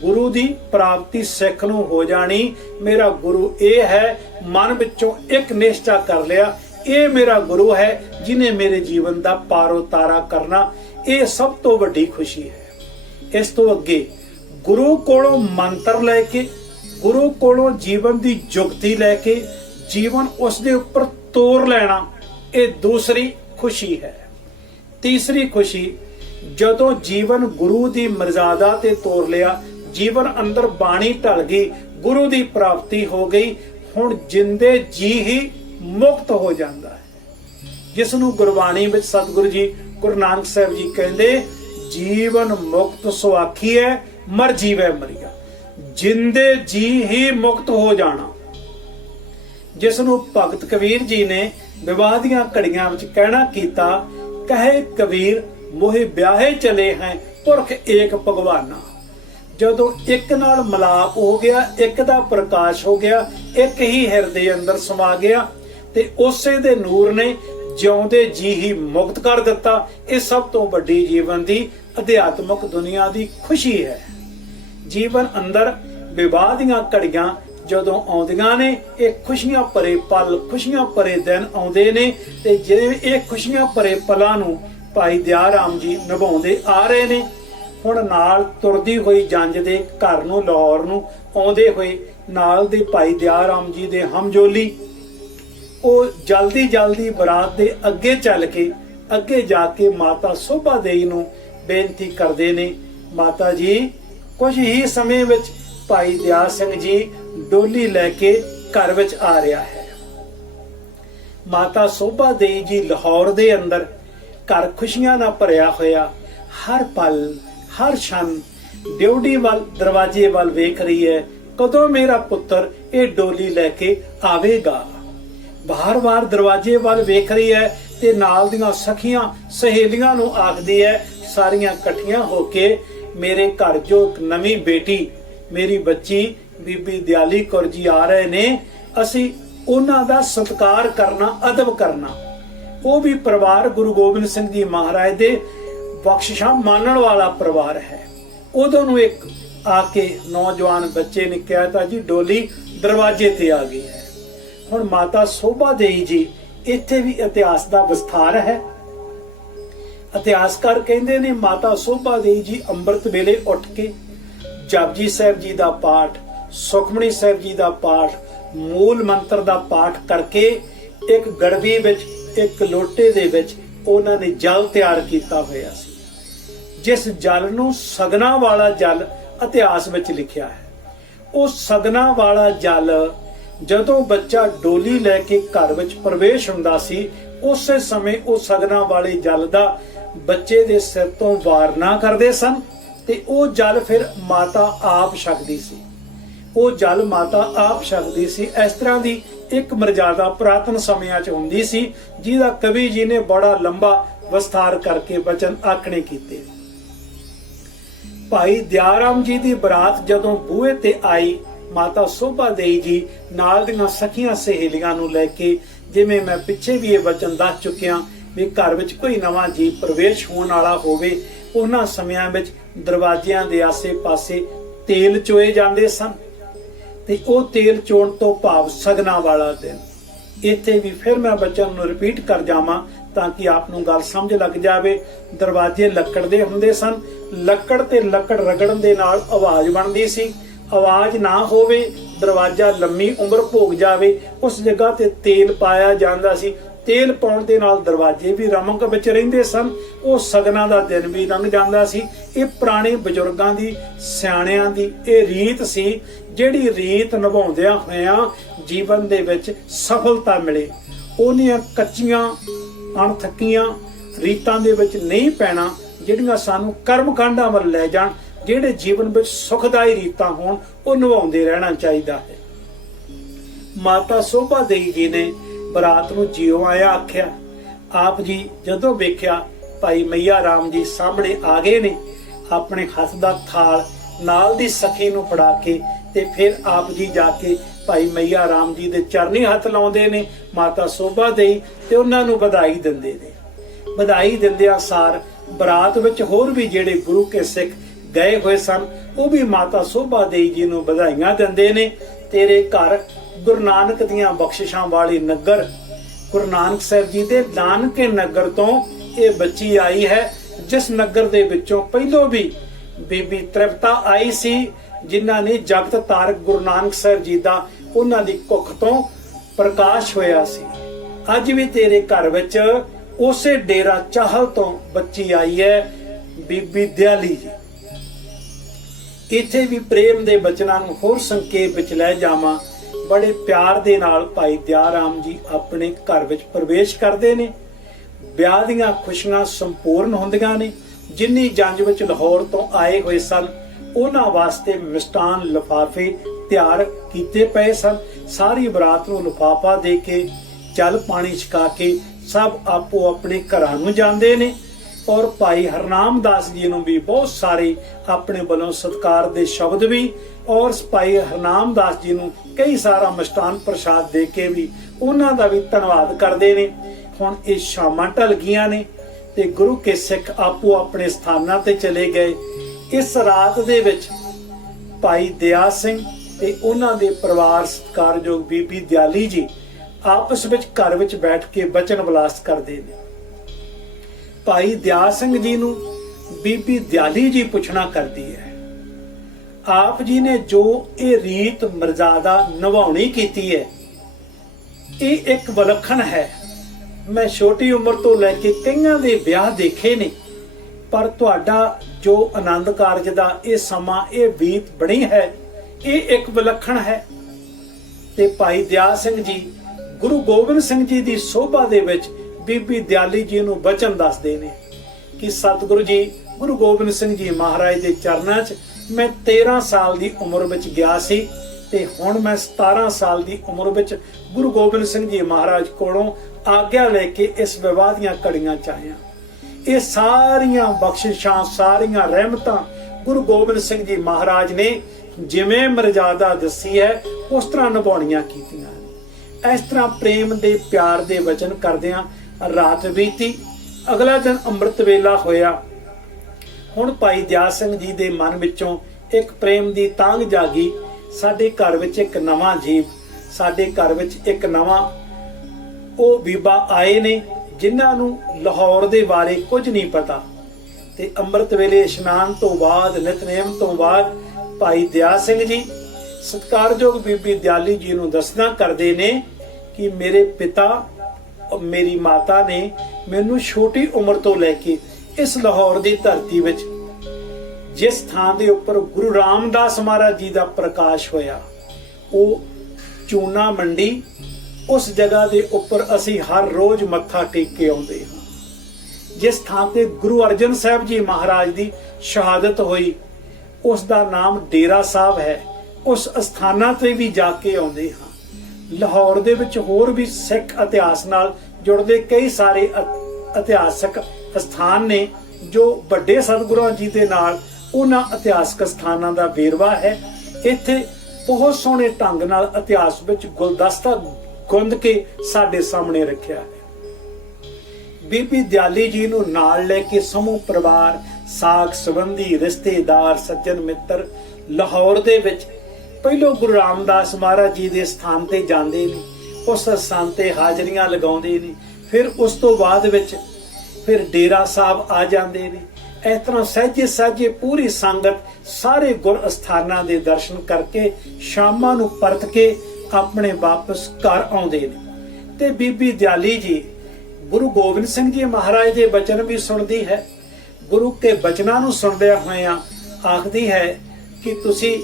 ਗੁਰੂ ਦੀ ਪ੍ਰਾਪਤੀ ਸਿੱਖ ਨੂੰ ਹੋ ਜਾਣੀ। ਮੇਰਾ ਗੁਰੂ ਇਹ ਹੈ, ਮਨ ਵਿੱਚੋਂ ਇੱਕ ਨਿਸ਼ਚਾ ਕਰ ਲਿਆ, ਇਹ ਮੇਰਾ ਗੁਰੂ ਹੈ ਜਿਨੇ ਮੇਰੇ ਜੀਵਨ ਦਾ ਪਾਰ ਉਤਾਰਾ ਕਰਨਾ। ਇਹ ਸਭ ਤੋਂ ਵੱਡੀ ਖੁਸ਼ੀ ਹੈ। ਇਸ ਤੋਂ ਅੱਗੇ ਗੁਰੂ ਕੋਲੋਂ ਮੰਤਰ ਲੈ ਕੇ, ਗੁਰੂ ਕੋਲੋਂ ਜੀਵਨ ਦੀ ਜੁਗਤੀ ਲੈ ਕੇ ਜੀਵਨ ਉਸ ਦੇ ਉੱਪਰ ਤੋਰ ਲੈਣਾ, ਇਹ ਦੂਸਰੀ ਖੁਸ਼ੀ ਹੈ। ਤੀਸਰੀ ਖੁਸ਼ੀ ਜਦੋਂ ਜੀਵਨ ਗੁਰੂ ਦੀ ਮਰਜ਼ਾਦਾ ਤੇ ਤੋਰ ਲਿਆ, ਜੀਵਨ ਅੰਦਰ ਬਾਣੀ ਢਲ ਗਈ, ਗੁਰੂ ਦੀ ਪ੍ਰਾਪਤੀ ਹੋ ਗਈ, ਹੁਣ ਜਿੰਦੇ ਜੀ ਹੀ ਮੁਕਤ ਹੋ ਜਾਂਦਾ ਹੈ, ਜਿਸ ਨੂੰ ਗੁਰਬਾਣੀ ਵਿੱਚ ਸਤਿਗੁਰੂ ਜੀ ਗੁਰੂ ਨਾਨਕ ਸਾਹਿਬ ਜੀ ਕਹਿੰਦੇ ਜੀਵਨ ਮੁਕਤ ਸੁਆਖੀ ਹੈ, ਮਰ ਜੀਵੈ ਮਰੀਆ। ਜਿੰਦੇ ਜੀ ਹੀ ਮੁਕਤ ਹੋ ਜਾਣਾ, ਜਿਸ ਨੂੰ ਭਗਤ ਕਬੀਰ ਜੀ ਨੇ ਵਿਵਾਹ ਦੀਆਂ ਘੜੀਆਂ ਵਿੱਚ ਕਹਿਣਾ ਕੀਤਾ, ਕਹੇ ਕਬੀਰ ਮੋਹਿ ਵਿਆਹੇ ਚਲੇ ਹੈ ਪੁਰਖ ਏਕ ਭਗਵਾਨਾ। ਜਦੋਂ ਇੱਕ ਨਾਲ ਮਿਲਾਪ ਹੋ ਗਿਆ, ਇੱਕ ਦਾ ਪ੍ਰਕਾਸ਼ ਹੋ ਗਿਆ, ਇੱਕ ਹੀ ਹਿਰਦੇ ਅੰਦਰ ਸਮਾ ਗਿਆ ਤੇ ਉਸੇ ਦੇ ਨੂਰ ਨੇ ਜਿਉਂਦੇ ਜੀ ਹੀ ਮੁਕਤ ਕਰ ਦਿੱਤਾ। ਇਹ ਸਭ ਤੋਂ ਵੱਡੀ ਜੀਵਨ ਦੀ ਅਧਿਆਤਮਕ ਦੁਨੀਆ ਦੀ ਖੁਸ਼ੀ ਹੈ। ਜੀਵਨ ਅੰਦਰ ਵਿਵਾਹ ਦੀਆਂ ਘੜੀਆਂ ਜਦੋਂ ਆਉਂਦੀਆਂ ਨੇ, ਇਹ ਖੁਸ਼ੀਆਂ ਭਰੇ ਪਲ, ਖੁਸ਼ੀਆਂ ਭਰੇ ਦਿਨ ਆਉਂਦੇ ਨੇ। ਤੇ ਜਿਵੇਂ ਇਹ ਖੁਸ਼ੀਆਂ ਭਰੇ ਪਲਾਂ ਨੂੰ ਭਾਈ ਦਿਆ ਰਾਮ ਜੀ ਨਿਭਾਉਂਦੇ ਆ ਰਹੇ ਨੇ। ਹੁਣ ਨਾਲ ਤੁਰਦੀ ਹੋਈ ਜੰਜ ਦੇ ਘਰ ਨੂੰ ਲਾਹੌਰ ਨੂੰ ਆਉਂਦੇ ਹੋਏ ਨਾਲ ਦੇ ਭਾਈ ਦਿਆ ਰਾਮ ਜੀ ਦੇ ਹਮਜੋਲੀ ਉਹ ਜਲਦੀ ਜਲਦੀ ਬਰਾਤ ਦੇ ਅੱਗੇ ਚੱਲ ਕੇ ਅੱਗੇ ਜਾ ਕੇ ਮਾਤਾ ਸੋਭਾ ਦੇਈ ਨੂੰ ਬੇਨਤੀ ਕਰਦੇ ਨੇ, ਮਾਤਾ ਜੀ ਕੁਝ ਹੀ ਸਮੇਂ ਵਿੱਚ ਭਾਈ ਦਿਆ ਸਿੰਘ ਜੀ ਡੋਲੀ ਲੈ ਕੇ ਘਰ ਵਿੱਚ ਆ ਰਿਹਾ ਹੈ। ਮਾਤਾ ਸੋਭਾ ਦੇਈ ਜੀ ਲਾਹੌਰ ਦੇ ਅੰਦਰ ਘਰ ਖੁਸ਼ੀਆਂ ਨਾਲ ਭਰਿਆ ਹੋਇਆ, ਹਰ ਪਲ ਹਰ ਛਣ ਡਿਊਟੀ ਵੱਲ ਦਰਵਾਜ਼ੇ ਵੱਲ ਵੇਖ ਰਹੀ ਹੈ, ਕਦੋਂ ਮੇਰਾ ਪੁੱਤਰ ਇਹ ਡੋਲੀ ਲੈ ਕੇ ਆਵੇਗਾ। ਬਾਰ-ਬਾਰ ਦਰਵਾਜ਼ੇ ਵੱਲ ਵੇਖ ਰਹੀ ਹੈ ਤੇ ਨਾਲ ਦੀਆਂ ਸਖੀਆਂ ਸਹੇਲੀਆਂ ਨੂੰ ਆਖਦੀ ਹੈ, ਸਾਰੀਆਂ ਇਕੱਠੀਆਂ ਹੋ ਕੇ ਮੇਰੇ ਘਰ ਜੋ ਇੱਕ ਨਵੀਂ ਬੇਟੀ ਮੇਰੀ ਬੱਚੀ ਬੀਬੀ ਦਿਆਲੀ ਕੌਰ ਜੀ ਆ ਰਹੇ ਨੇ, ਅਸੀਂ ਉਹਨਾਂ ਦਾ ਸਤਿਕਾਰ ਕਰਨਾ, ਅਦਬ ਕਰਨਾ। ਉਹ ਵੀ ਪਰਿਵਾਰ ਗੁਰੂ ਗੋਬਿੰਦ ਸਿੰਘ ਜੀ ਮਹਾਰਾਜ ਦੇ ਬਖਸ਼ਿਸ਼ਾਂ ਮੰਨਣ ਵਾਲਾ ਪਰਿਵਾਰ ਹੈ। ਉਦੋਂ ਨੂੰ ਇੱਕ ਆ ਕੇ ਨੌਜਵਾਨ ਬੱਚੇ ਨੇ ਕਿਹਾ ਤਾਂ ਜੀ ਡੋਲੀ ਦਰਵਾਜ਼ੇ ਤੇ ਆ ਗਈ ਹੈ। ਹੁਣ ਮਾਤਾ ਸੋਭਾ ਦੇਈ ਜੀ, ਇੱਥੇ ਵੀ ਇਤਿਹਾਸ ਦਾ ਵਿਸਥਾਰ ਹੈ। ਇਤਿਹਾਸਕਾਰ ਕਹਿੰਦੇ ਨੇ ਮਾਤਾ ਸੋਭਾ ਦੇਈ ਜੀ ਅੰਮ੍ਰਿਤ ਵੇਲੇ ਉੱਠ ਕੇ ਜਪਜੀ ਸਾਹਿਬ ਜੀ ਦਾ ਪਾਠ, ਸੁਖਮਨੀ ਸਾਹਿਬ ਜੀ ਦਾ ਪਾਠ, ਮੂਲ ਮੰਤਰ ਦਾ ਪਾਠ ਕਰਕੇ ਇੱਕ ਗੜਵੀ ਵਿੱਚ, ਇੱਕ ਲੋਟੇ ਦੇ ਵਿੱਚ ਉਹਨਾਂ ਨੇ ਜਲ ਤਿਆਰ ਕੀਤਾ ਹੋਇਆ ਸੀ, ਜਿਸ ਜਲ ਨੂੰ ਸਗਨਾ ਵਾਲਾ ਜਲ ਇਤਿਹਾਸ ਵਿੱਚ ਲਿਖਿਆ ਹੈ। ਉਹ ਸਗਨਾ ਵਾਲਾ ਜਲ ਜਦੋਂ ਬੱਚਾ ਡੋਲੀ ਲੈ ਕੇ ਘਰ ਵਿੱਚ ਪ੍ਰਵੇਸ਼ ਹੁੰਦਾ ਸੀ, ਉਸੇ ਸਮੇਂ ਉਹ ਸਗਨਾ ਵਾਲੇ ਜਲ ਦਾ ਬੱਚੇ ਦੇ ਸਿਰ ਤੋਂ ਵਾਰ ਨਾ ਕਰਦੇ ਸਨ ਤੇ ਉਹ ਜਲ ਫਿਰ ਮਾਤਾ ਆਪ ਛਕਦੀ ਸੀ। ਉਹ ਜਲ ਮਾਤਾ ਆਪ ਛਕਦੀ ਸੀ। ਇਸ ਤਰ੍ਹਾਂ ਦੀ ਇੱਕ ਮਰਜ਼ਾਦਾ ਪੁਰਾਤਨ ਸਮਿਆਂ 'ਚ ਹੁੰਦੀ ਸੀ, ਜਿਹਦਾ ਕਵੀ ਜੀ ਨੇ ਬੜਾ ਲੰਬਾ ਵਿਸਥਾਰ ਕਰਕੇ ਬਚਨ ਆਖਣੇ ਕੀਤੇ। ਭਾਈ ਦਿਆ ਰਾਮ ਜੀ ਦੀ ਬਰਾਤ ਜਦੋਂ ਬੂਹੇ ਤੇ ਆਈ, ਮਾਤਾ ਸੋਭਾ ਦੇਈ ਜੀ ਨਾਲ ਦੀਆਂ ਸਖੀਆਂ ਸਹੇਲੀਆਂ ਨੂੰ ਲੈ ਕੇ, ਜਿਵੇਂ ਮੈਂ ਪਿੱਛੇ ਵੀ ਇਹ ਵਚਨ ਦੱਸ ਚੁੱਕਿਆ ਵੀ ਘਰ ਵਿੱਚ ਕੋਈ ਨਵਾਂ ਜੀ ਪ੍ਰਵੇਸ਼ ਹੋਣ ਵਾਲਾ ਹੋਵੇ, ਉਹਨਾਂ ਸਮਿਆਂ ਵਿੱਚ ਦਰਵਾਜ਼ਿਆਂ ਦੇ ਆਸੇ-ਪਾਸੇ ਤੇਲ ਚੋਏ ਜਾਂਦੇ ਸਨ ਤੇ ਉਹ ਤੇਲ ਚੋਣ ਤੋਂ ਭਾਵ ਸਗਨਾ ਵਾਲਾ ਦਿਨ। ਇੱਥੇ ਵੀ ਫਿਰ ਮੈਂ ਬੱਚਿਆਂ ਨੂੰ ਰਿਪੀਟ ਕਰ ਜਾਵਾਂ ਤਾਂ ਕਿ ਆਪ ਨੂੰ ਗੱਲ ਸਮਝ ਲੱਗ ਜਾਵੇ। ਦਰਵਾਜ਼ੇ ਲੱਕੜ ਦੇ ਹੁੰਦੇ ਸਨ, ਲੱਕੜ ਤੇ ਲੱਕੜ ਰਗੜਨ ਦੇ ਨਾਲ ਆਵਾਜ਼ ਬਣਦੀ ਸੀ। ਆਵਾਜ਼ ਨਾ ਹੋਵੇ, ਦਰਵਾਜ਼ਾ ਲੰਮੀ ਉਮਰ ਭੋਗ ਜਾਵੇ, ਉਸ ਜਗ੍ਹਾ ਤੇ ਤੇਲ ਪਾਇਆ ਜਾਂਦਾ ਸੀ। ਤੇਲ ਪਾਉਣ ਦੇ ਨਾਲ ਦਰਵਾਜ਼ੇ ਵੀ ਰਮਕ ਵਿੱਚ ਰਹਿੰਦੇ ਸਨ। ਉਹ ਸਗਨਾ ਦਾ ਦਿਨ ਵੀ ਲੰਘ ਜਾਂਦਾ ਸੀ। ਇਹ ਪੁਰਾਣੇ ਬਜ਼ੁਰਗਾਂ ਦੀ, ਸਿਆਣਿਆਂ ਦੀ ਇਹ ਰੀਤ ਸੀ, ਜਿਹੜੀ ਰੀਤ ਨਿਭਾਉਂਦਿਆਂ ਹੋਇਆਂ ਜੀਵਨ ਦੇ ਵਿੱਚ ਸਫਲਤਾ ਮਿਲੇ। ਉਹਨੀਆਂ ਕੱਚੀਆਂ ਅਣਥੱਕੀਆਂ ਰੀਤਾਂ ਦੇ ਵਿੱਚ ਨਹੀਂ ਪੈਣਾ, ਜਿਹੜੀਆਂ ਸਾਨੂੰ ਕਰਮ ਕਾਂਡਾਂ ਵੱਲ ਲੈ ਜਾਣ, ਜਿਹੜੇ ਜੀਵਨ ਵਿੱਚ ਸੁਖਦਾਈ ਰੀਤਾਂ ਹੋਣ, ਉਹ ਨਿਭਾਉਂਦੇ ਰਹਿਣਾ ਚਾਹੀਦਾ ਹੈ। ਮਾਤਾ ਸੋਭਾ ਦੇਈ ਜੀ ਨੇ ਬਰਾਤ ਨੂੰ ਜਿਉ ਆਇਆ ਆਖਿਆ। ਆਪ ਜੀ ਜਦੋਂ ਵੇਖਿਆ ਭਾਈ ਮਈਆ ਰਾਮ ਜੀ ਸਾਹਮਣੇ ਆ ਗਏ ਨੇ, ਆਪਣੇ ਹੱਥ ਦਾ ਥਾਲ ਨਾਲ ਦੀ ਸਖੀ ਨੂੰ ਫੜਾ ਕੇ ਤੇ ਫਿਰ ਆਪ ਜੀ ਜਾ ਕੇ ਭਾਈ ਮਈਆ ਰਾਮ ਜੀ ਦੇ ਚਰਨੀ ਹੱਥ ਲਾਉਂਦੇ ਨੇ, ਮਾਤਾ ਸੋਭਾ ਦੇਈ, ਤੇ ਉਹਨਾਂ ਨੂੰ ਵਧਾਈ ਦਿੰਦੇ ਨੇ। ਵਧਾਈ ਦਿੰਦਿਆਂ ਸਾਰ ਬਰਾਤ ਵਿੱਚ ਹੋਰ ਵੀ ਜਿਹੜੇ ਗੁਰੂ ਕੇ ਸਿੱਖ ਗਏ ਹੋਏ ਸਨ, ਉਹ ਵੀ ਮਾਤਾ ਸੋਭਾ ਦੇਈ ਜੀ ਨੂੰ ਵਧਾਈਆਂ ਦਿੰਦੇ ਨੇ। ਤੇਰੇ ਘਰ ਗੁਰੂ ਨਾਨਕ ਦੀਆਂ ਬਖਸ਼ਿਸ਼ਾਂ ਵਾਲੀ ਨਗਰ, ਗੁਰੂ ਨਾਨਕ ਸਾਹਿਬ ਜੀ ਦੇ ਨਾਨਕੇ ਨਗਰ ਤੋਂ ਇਹ ਬੱਚੀ ਆਈ ਹੈ, ਜਿਸ ਨਗਰ ਦੇ ਵਿੱਚੋਂ ਪਹਿਲੋਂ ਵੀ ਬੀਬੀ ਤ੍ਰਿਪਤਾ ਆਈ ਸੀ, ਜਿਨ੍ਹਾਂ ਨੇ ਜਗਤ ਤਾਰਕ ਗੁਰੂ ਨਾਨਕ ਸਾਹਿਬ ਜੀ ਦਾ ਉਹਨਾਂ ਦੀ ਕੁੱਖ ਤੋਂ ਪ੍ਰਕਾਸ਼ ਹੋਇਆ ਸੀ। ਅੱਜ ਵੀ ਤੇਰੇ ਘਰ ਵਿੱਚ ਉਸੇ ਡੇਰਾ ਚਾਹਲ ਤੋਂ ਬੱਚੀ ਆਈ ਹੈ, ਬੀਬੀ ਦਿਆਲੀ ਜੀ। ਇੱਥੇ ਵੀ ਪ੍ਰੇਮ ਦੇ ਬਚਨਾਂ ਨੂੰ ਹੋਰ ਸੰਖੇਪ ਵਿੱਚ ਲੈ ਜਾਵਾਂ। ਬੜੇ ਪਿਆਰ ਦੇ ਨਾਲ ਭਾਈ ਦਿਆ ਰਾਮ ਜੀ ਆਪਣੇ ਘਰ ਵਿੱਚ ਪ੍ਰਵੇਸ਼ ਕਰਦੇ ਨੇ। ਵਿਆਹ ਦੀਆਂ ਖੁਸ਼ੀਆਂ ਸੰਪੂਰਨ ਹੁੰਦੀਆਂ ਨੇ। ਜਿੰਨੀ ਜੰਜ ਵਿੱਚ ਲਾਹੌਰ ਤੋਂ ਆਏ ਹੋਏ ਸਨ, ਉਹਨਾਂ ਵਾਸਤੇ ਮਿਸ਼ਟਾਨ ਲਿਫਾਫੇ ਤਿਆਰ ਕੀਤੇ ਪਏ ਸਨ। ਸਾਰੀ ਬਰਾਤ ਨੂੰ ਲਿਫਾਫਾ ਦੇ ਕੇ, ਜਲ ਪਾਣੀ ਛਕਾ ਕੇ ਸਭ ਆਪੋ ਆਪਣੇ ਘਰਾਂ ਨੂੰ ਜਾਂਦੇ ਨੇ। ਔਰ ਭਾਈ ਹਰਨਾਮ ਦਾਸ ਜੀ ਨੂੰ ਵੀ ਬਹੁਤ ਸਾਰੇ ਆਪਣੇ ਵੱਲੋਂ ਸਤਿਕਾਰ ਦੇ ਸ਼ਬਦ ਵੀ, ਔਰ ਭਾਈ ਹਰਨਾਮ ਦਾਸ ਜੀ ਨੂੰ ਕਈ ਸਾਰਾ ਮਿਸ਼ਟਾਨ ਪ੍ਰਸ਼ਾਦ ਦੇ ਕੇ ਵੀ ਉਹਨਾਂ ਦਾ ਵੀ ਧੰਨਵਾਦ ਕਰਦੇ ਨੇ। ਹੁਣ ਇਹ ਸ਼ਾਮਾਂ ਢਲ ਗਈਆਂ ਨੇ ਤੇ ਗੁਰੂ ਕੇ ਸਿੱਖ ਆਪੋ ਆਪਣੇ ਸਥਾਨਾਂ ਤੇ ਚਲੇ ਗਏ। ਇਸ ਰਾਤ ਦੇ ਵਿੱਚ ਭਾਈ ਦਿਆ ਸਿੰਘ ਤੇ ਉਹਨਾਂ ਦੇ ਪਰਿਵਾਰ ਸਤਿਕਾਰਯੋਗ ਬੀਬੀ ਦਿਆਲੀ ਜੀ ਆਪਸ ਵਿੱਚ ਘਰ ਵਿੱਚ ਬੈਠ ਕੇ ਬਚਨ ਵਿਲਾਸ ਕਰਦੇ ਨੇ। ਭਾਈ ਦਿਆਲ ਸਿੰਘ ਜੀ ਨੂੰ ਬੀਬੀ ਦਿਆਲੀ ਜੀ ਪੁੱਛਣਾ ਕਰਦੀ ਹੈ, ਆਪ ਜੀ ਨੇ ਜੋ ਇਹ ਰੀਤ ਮਰਜ਼ਾਦਾ ਨਿਭਾਉਣੀ ਕੀਤੀ ਹੈ, ਇਹ ਇੱਕ ਵਿਲੱਖਣ ਹੈ। ਮੈਂ ਛੋਟੀ ਉਮਰ ਤੋਂ ਲੈ ਕੇ ਕਈਆਂ ਦੇ ਵਿਆਹ ਦੇਖੇ ਨੇ, ਪਰ ਤੁਹਾਡਾ ਜੋ ਆਨੰਦ ਕਾਰਜ ਦਾ ਇਹ ਸਮਾਂ, ਇਹ ਬੀਤ ਬਣੀ ਹੈ, ਇਹ ਇੱਕ ਵਿਲੱਖਣ ਹੈ। ਤੇ ਭਾਈ ਦਿਆਲ ਸਿੰਘ ਜੀ ਗੁਰੂ ਗੋਬਿੰਦ ਸਿੰਘ ਜੀ ਦੀ ਸੋਭਾ ਦੇ ਵਿੱਚ ਬੀਬੀ ਦਿਆਲੀ ਜੀ ਨੂੰ ਬਚਨ ਦੱਸਦੇ ਨੇ ਕਿ ਸਤਿਗੁਰੂ ਜੀ, ਗੁਰੂ ਗੋਬਿੰਦ ਸਿੰਘ ਜੀ ਮਹਾਰਾਜ ਦੇ ਚਰਨਾਂ 'ਚ ਮੈਂ 13 ਸਾਲ ਦੀ ਉਮਰ ਵਿੱਚ ਗਿਆ ਸੀ ਤੇ ਹੁਣ ਮੈਂ 17 ਸਾਲ ਦੀ ਉਮਰ ਵਿੱਚ ਗੁਰੂ ਗੋਬਿੰਦ ਸਿੰਘ ਜੀ ਮਹਾਰਾਜ ਕੋਲੋਂ ਆਗਿਆ ਲੈ ਕੇ ਇਸ ਵਿਵਾਹ ਦੀਆਂ ਘੜੀਆਂ 'ਚ ਆਇਆ। ਇਹ ਸਾਰੀਆਂ ਬਖਸ਼ਿਸ਼ਾਂ, ਸਾਰੀਆਂ ਰਹਿਮਤਾਂ ਗੁਰੂ ਗੋਬਿੰਦ ਸਿੰਘ ਜੀ ਮਹਾਰਾਜ ਨੇ ਜਿਵੇਂ ਮਰਜ਼ਾਦਾ ਦੱਸੀ ਹੈ ਉਸ ਤਰ੍ਹਾਂ ਨਿਭਾਉਣੀਆਂ ਕੀਤੀਆਂ। ਇਸ ਤਰ੍ਹਾਂ ਪ੍ਰੇਮ ਦੇ ਪਿਆਰ ਦੇ ਵਚਨ ਕਰਦਿਆਂ ਰਾਤ ਬੀਤੀ। ਅਗਲਾ ਦਿਨ ਅੰਮ੍ਰਿਤ ਵੇਲਾ ਹੋਇਆ। ਹੁਣ ਭਾਈ ਦਿਆਲ ਸਿੰਘ ਜੀ ਦੇ ਮਨ ਵਿੱਚੋਂ ਇੱਕ ਪ੍ਰੇਮ ਦੀ ਤਾਂਘ ਜਾਗੀ। ਸਾਡੇ ਘਰ ਵਿੱਚ ਇੱਕ ਨਵਾਂ ਜੀਵ, ਸਾਡੇ ਘਰ ਵਿੱਚ ਇੱਕ ਨਵਾਂ ਉਹ ਬੀਬਾ ਆਏ ਨੇ ਜਿਨ੍ਹਾਂ ਨੂੰ ਲਾਹੌਰ ਦੇ ਬਾਰੇ ਕੁਝ ਨਹੀਂ ਪਤਾ। ਤੇ ਅੰਮ੍ਰਿਤ ਵੇਲੇ ਇਸ਼ਨਾਨ ਤੋਂ ਬਾਅਦ, ਨਿਤਨੇਮ ਤੋਂ ਬਾਅਦ ਭਾਈ ਦਿਆਲ ਸਿੰਘ ਜੀ ਸਤਿਕਾਰਯੋਗ ਬੀਬੀ ਦਿਆਲੀ ਜੀ ਨੂੰ ਦੱਸਣਾ ਕਰਦੇ ਨੇ ਕਿ ਮੇਰੇ ਪਿਤਾ, ਮੇਰੀ ਮਾਤਾ ਨੇ ਮੈਨੂੰ ਛੋਟੀ ਉਮਰ ਤੋਂ ਲੈ ਕੇ ਇਸ ਲਾਹੌਰ ਦੀ ਧਰਤੀ ਵਿੱਚ ਜਿਸ ਥਾਂ ਦੇ ਉੱਪਰ ਗੁਰੂ ਰਾਮਦਾਸ ਮਹਾਰਾਜ ਜੀ ਦਾ ਪ੍ਰਕਾਸ਼ ਹੋਇਆ, ਉਹ ਚੂਨਾ ਮੰਡੀ, ਉਸ ਜਗ੍ਹਾ ਦੇ ਉੱਪਰ ਅਸੀਂ ਹਰ ਰੋਜ਼ ਮੱਥਾ ਟੇਕ ਕੇ ਆਉਂਦੇ ਹਾਂ। ਜਿਸ ਥਾਂ ਤੇ ਗੁਰੂ ਅਰਜਨ ਸਾਹਿਬ ਜੀ ਮਹਾਰਾਜ ਦੀ ਸ਼ਹਾਦਤ ਹੋਈ, ਉਸ ਦਾ ਨਾਮ ਡੇਰਾ ਸਾਹਿਬ ਹੈ। ਉਸ ਅਸਥਾਨਾਂ ਤੇ ਵੀ ਜਾ ਕੇ ਆਉਂਦੇ ਹਾਂ। ਲਾਹੌਰ ਦੇ ਵਿੱਚ ਹੋਰ ਵੀ ਸਿੱਖ ਇਤਿਹਾਸ ਨਾਲ ਜੁੜਦੇ ਕਈ ਸਾਰੇ ਇਤਿਹਾਸਕ ਸਥਾਨ ਨੇ ਜੋ ਵੱਡੇ ਸਤਿਗੁਰਾਂ ਜੀ ਦੇ ਨਾਲ ਉਹਨਾਂ ਇਤਿਹਾਸਕ ਸਥਾਨਾਂ ਦਾ ਵੇਰਵਾ ਹੈ। ਇੱਥੇ ਬਹੁਤ ਸੋਹਣੇ ਢੰਗ ਨਾਲ ਇਤਿਹਾਸ ਵਿੱਚ ਗੁਲਦਸਤਾ ਗੁੰਦ ਕੇ ਸਾਡੇ ਸਾਹਮਣੇ ਰੱਖਿਆ ਹੈ। ਬੀਬੀ ਦਿਆਲੀ ਜੀ ਨੂੰ ਨਾਲ ਲੈ ਕੇ ਸਮੂਹ ਪਰਿਵਾਰ, ਸਾਕ ਸੰਬੰਧੀ, ਰਿਸ਼ਤੇਦਾਰ, ਸੱਜਣ ਮਿੱਤਰ ਲਾਹੌਰ ਦੇ ਵਿੱਚ ਪਹਿਲੋਂ ਗੁਰੂ ਰਾਮਦਾਸ ਮਹਾਰਾਜ ਜੀ ਦੇ ਸਥਾਨ ਤੇ ਜਾਂਦੇ ਨੇ, ਉਸ ਸਥਾਨ ਤੇ ਹਾਜ਼ਰੀਆਂ ਲਗਾਉਂਦੇ ਨੇ। ਫਿਰ ਉਸ ਤੋਂ ਬਾਅਦ ਵਿੱਚ ਫਿਰ ਡੇਰਾ ਸਾਹਿਬ ਆ ਜਾਂਦੇ ਨੇ। ਇਸ ਤਰ੍ਹਾਂ ਸਹਿਜੇ ਸਹਿਜੇ ਪੂਰੀ ਸੰਗਤ ਸਾਰੇ ਗੁਰ ਅਸਥਾਨਾਂ ਦੇ ਦਰਸ਼ਨ ਕਰਕੇ ਸ਼ਾਮਾਂ ਨੂੰ ਪਰਤ ਕੇ ਆਪਣੇ ਵਾਪਸ ਘਰ ਆਉਂਦੇ ਨੇ। ਤੇ ਬੀਬੀ ਦਿਆਲੀ ਜੀ ਗੁਰੂ ਗੋਬਿੰਦ ਸਿੰਘ ਜੀ ਮਹਾਰਾਜ ਦੇ ਬਚਨ ਵੀ ਸੁਣਦੀ ਹੈ। ਗੁਰੂ ਕੇ ਬਚਨਾਂ ਨੂੰ ਸੁਣਦਿਆਂ ਹੋਇਆਂ ਆਖਦੀ ਹੈ ਕਿ ਤੁਸੀਂ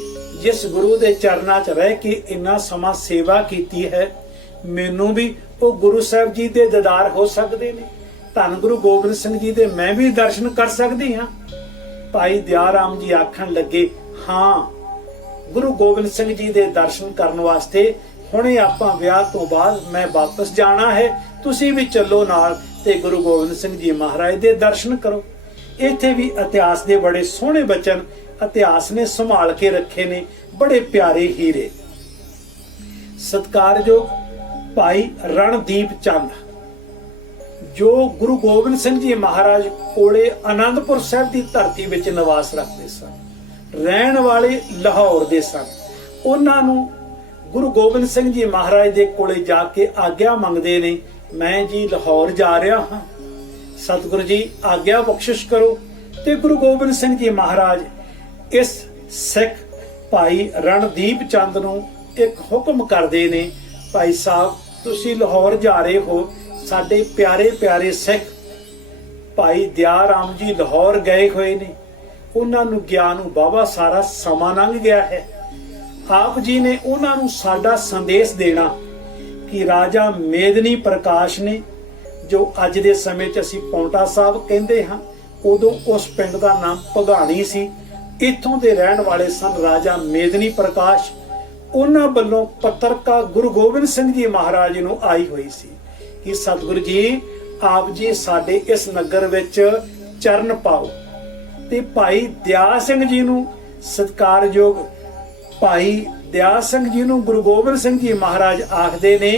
ਜਿਸ ਗੁਰੂ ਦੇ ਚਰਨਾਂ 'ਚ ਰਹਿ ਕੇ ਇੰਨਾ ਸਮਾਂ ਸੇਵਾ ਕੀਤੀ ਹੈ, ਮੈਨੂੰ ਵੀ ਉਹ ਗੁਰੂ ਸਾਹਿਬ ਜੀ ਦੇ ਦੀਦਾਰ ਹੋ ਸਕਦੇ ਨੇ। ਧੰਨ ਗੁਰੂ ਗੋਬਿੰਦ ਸਿੰਘ ਜੀ ਦੇ ਮੈਂ ਵੀ ਦਰਸ਼ਨ ਕਰ ਸਕਦੀ ਹਾਂ। ਭਾਈ ਦਿਆਲ ਰਾਮ ਜੀ ਆਖਣ ਲੱਗੇ, ਹਾਂ, ਗੁਰੂ ਗੋਬਿੰਦ ਸਿੰਘ ਜੀ ਦੇ ਦਰਸ਼ਨ ਕਰਨ ਵਾਸਤੇ ਹੁਣੇ ਆਪਾਂ ਵਿਆਹ ਤੋਂ ਬਾਅਦ ਮੈਂ ਵਾਪਸ ਜਾਣਾ ਹੈ, ਤੁਸੀਂ ਵੀ ਚੱਲੋ ਨਾਲ ਤੇ ਗੁਰੂ ਗੋਬਿੰਦ ਸਿੰਘ ਜੀ ਮਹਾਰਾਜ ਦੇ ਦਰਸ਼ਨ ਕਰੋ। ਇੱਥੇ ਵੀ ਇਤਿਹਾਸ ਦੇ ਬੜੇ ਸੋਹਣੇ ਬਚਨ ਇਤਿਹਾਸ ਨੇ ਸੰਭਾਲ ਕੇ ਰੱਖੇ ਨੇ, ਬੜੇ ਪਿਆਰੇ ਹੀਰੇ। ਸਤਿਕਾਰਯੋਗ ਭਾਈ ਰਣਦੀਪ ਚੰਦ ਜੋ ਗੁਰੂ ਗੋਬਿੰਦ ਸਿੰਘ ਜੀ ਮਹਾਰਾਜ ਕੋਲੇ ਆਨੰਦਪੁਰ ਸਾਹਿਬ ਦੀ ਧਰਤੀ ਵਿੱਚ ਨਿਵਾਸ ਰੱਖਦੇ ਸਨ, ਰਹਿਣ ਵਾਲੇ ਲਾਹੌਰ ਦੇ ਸਨ। ਉਹਨਾਂ ਨੂੰ ਗੁਰੂ ਗੋਬਿੰਦ ਸਿੰਘ ਜੀ ਮਹਾਰਾਜ ਦੇ ਕੋਲੇ ਜਾ ਕੇ ਆਗਿਆ ਮੰਗਦੇ ਨੇ, ਮੈਂ ਜੀ ਲਾਹੌਰ ਜਾ ਰਿਹਾ ਹਾਂ, ਸਤਿਗੁਰੂ ਜੀ ਆਗਿਆ ਬਖਸ਼ਿਸ਼ ਕਰੋ। ਤੇ ਗੁਰੂ ਗੋਬਿੰਦ ਸਿੰਘ ਜੀ ਮਹਾਰਾਜ ਇਸ ਸਿੱਖ ਭਾਈ ਰਣਦੀਪ ਚੰਦ ਨੂੰ ਇੱਕ ਹੁਕਮ ਕਰਦੇ ਨੇ, ਭਾਈ ਸਾਹਿਬ ਤੁਸੀਂ ਲਾਹੌਰ ਜਾ ਰਹੇ ਹੋ, ਸਾਡੇ ਪਿਆਰੇ ਪਿਆਰੇ ਸਿੱਖ ਭਾਈ ਦਿਆਲ ਰਾਮ ਜੀ ਲਾਹੌਰ ਗਏ ਹੋਏ ਨੇ, ਉਹਨਾਂ ਨੂੰ ਗਿਆ ਨੂੰ ਬਾਬਾ ਸਾਰਾ ਸਮਾਂ ਲੰਘ ਗਿਆ ਹੈ। ਆਪ ਜੀ ਨੇ ਉਹਨਾਂ ਨੂੰ ਸਾਡਾ ਸੰਦੇਸ਼ ਦੇਣਾ ਕਿ ਰਾਜਾ ਮੇਦਨੀ ਪ੍ਰਕਾਸ਼ ਨੇ, ਜੋ ਅੱਜ ਦੇ ਸਮੇਂ 'ਚ ਅਸੀਂ ਪੌਂਟਾ ਸਾਹਿਬ ਕਹਿੰਦੇ ਹਾਂ, ਉਦੋਂ ਉਸ ਪਿੰਡ ਦਾ ਨਾਮ ਭਗਾਣੀ ਸੀ। ਇੱਥੋਂ ਦੇ ਰਹਿਣ ਵਾਲੇ ਸਨ ਰਾਜਾ ਮੇਦਨੀ ਪ੍ਰਕਾਸ਼। ਉਹਨਾਂ ਵੱਲੋਂ ਪੱਤਰਕਾ ਗੁਰੂ ਗੋਬਿੰਦ ਸਿੰਘ ਜੀ ਮਹਾਰਾਜ ਨੂੰ ਆਈ ਹੋਈ ਸੀ ਕਿ ਸਤਿਗੁਰੂ ਜੀ ਆਪ ਜੀ ਸਾਡੇ ਇਸ ਨਗਰ ਵਿੱਚ ਚਰਨ ਪਾਓ। ਤੇ ਭਾਈ ਦਿਆਲ ਸਿੰਘ ਜੀ ਨੂੰ, ਸਤਿਕਾਰਯੋਗ ਭਾਈ ਦਿਆਲ ਸਿੰਘ ਜੀ ਨੂੰ ਗੁਰੂ ਗੋਬਿੰਦ ਸਿੰਘ ਜੀ ਮਹਾਰਾਜ ਆਖਦੇ ਨੇ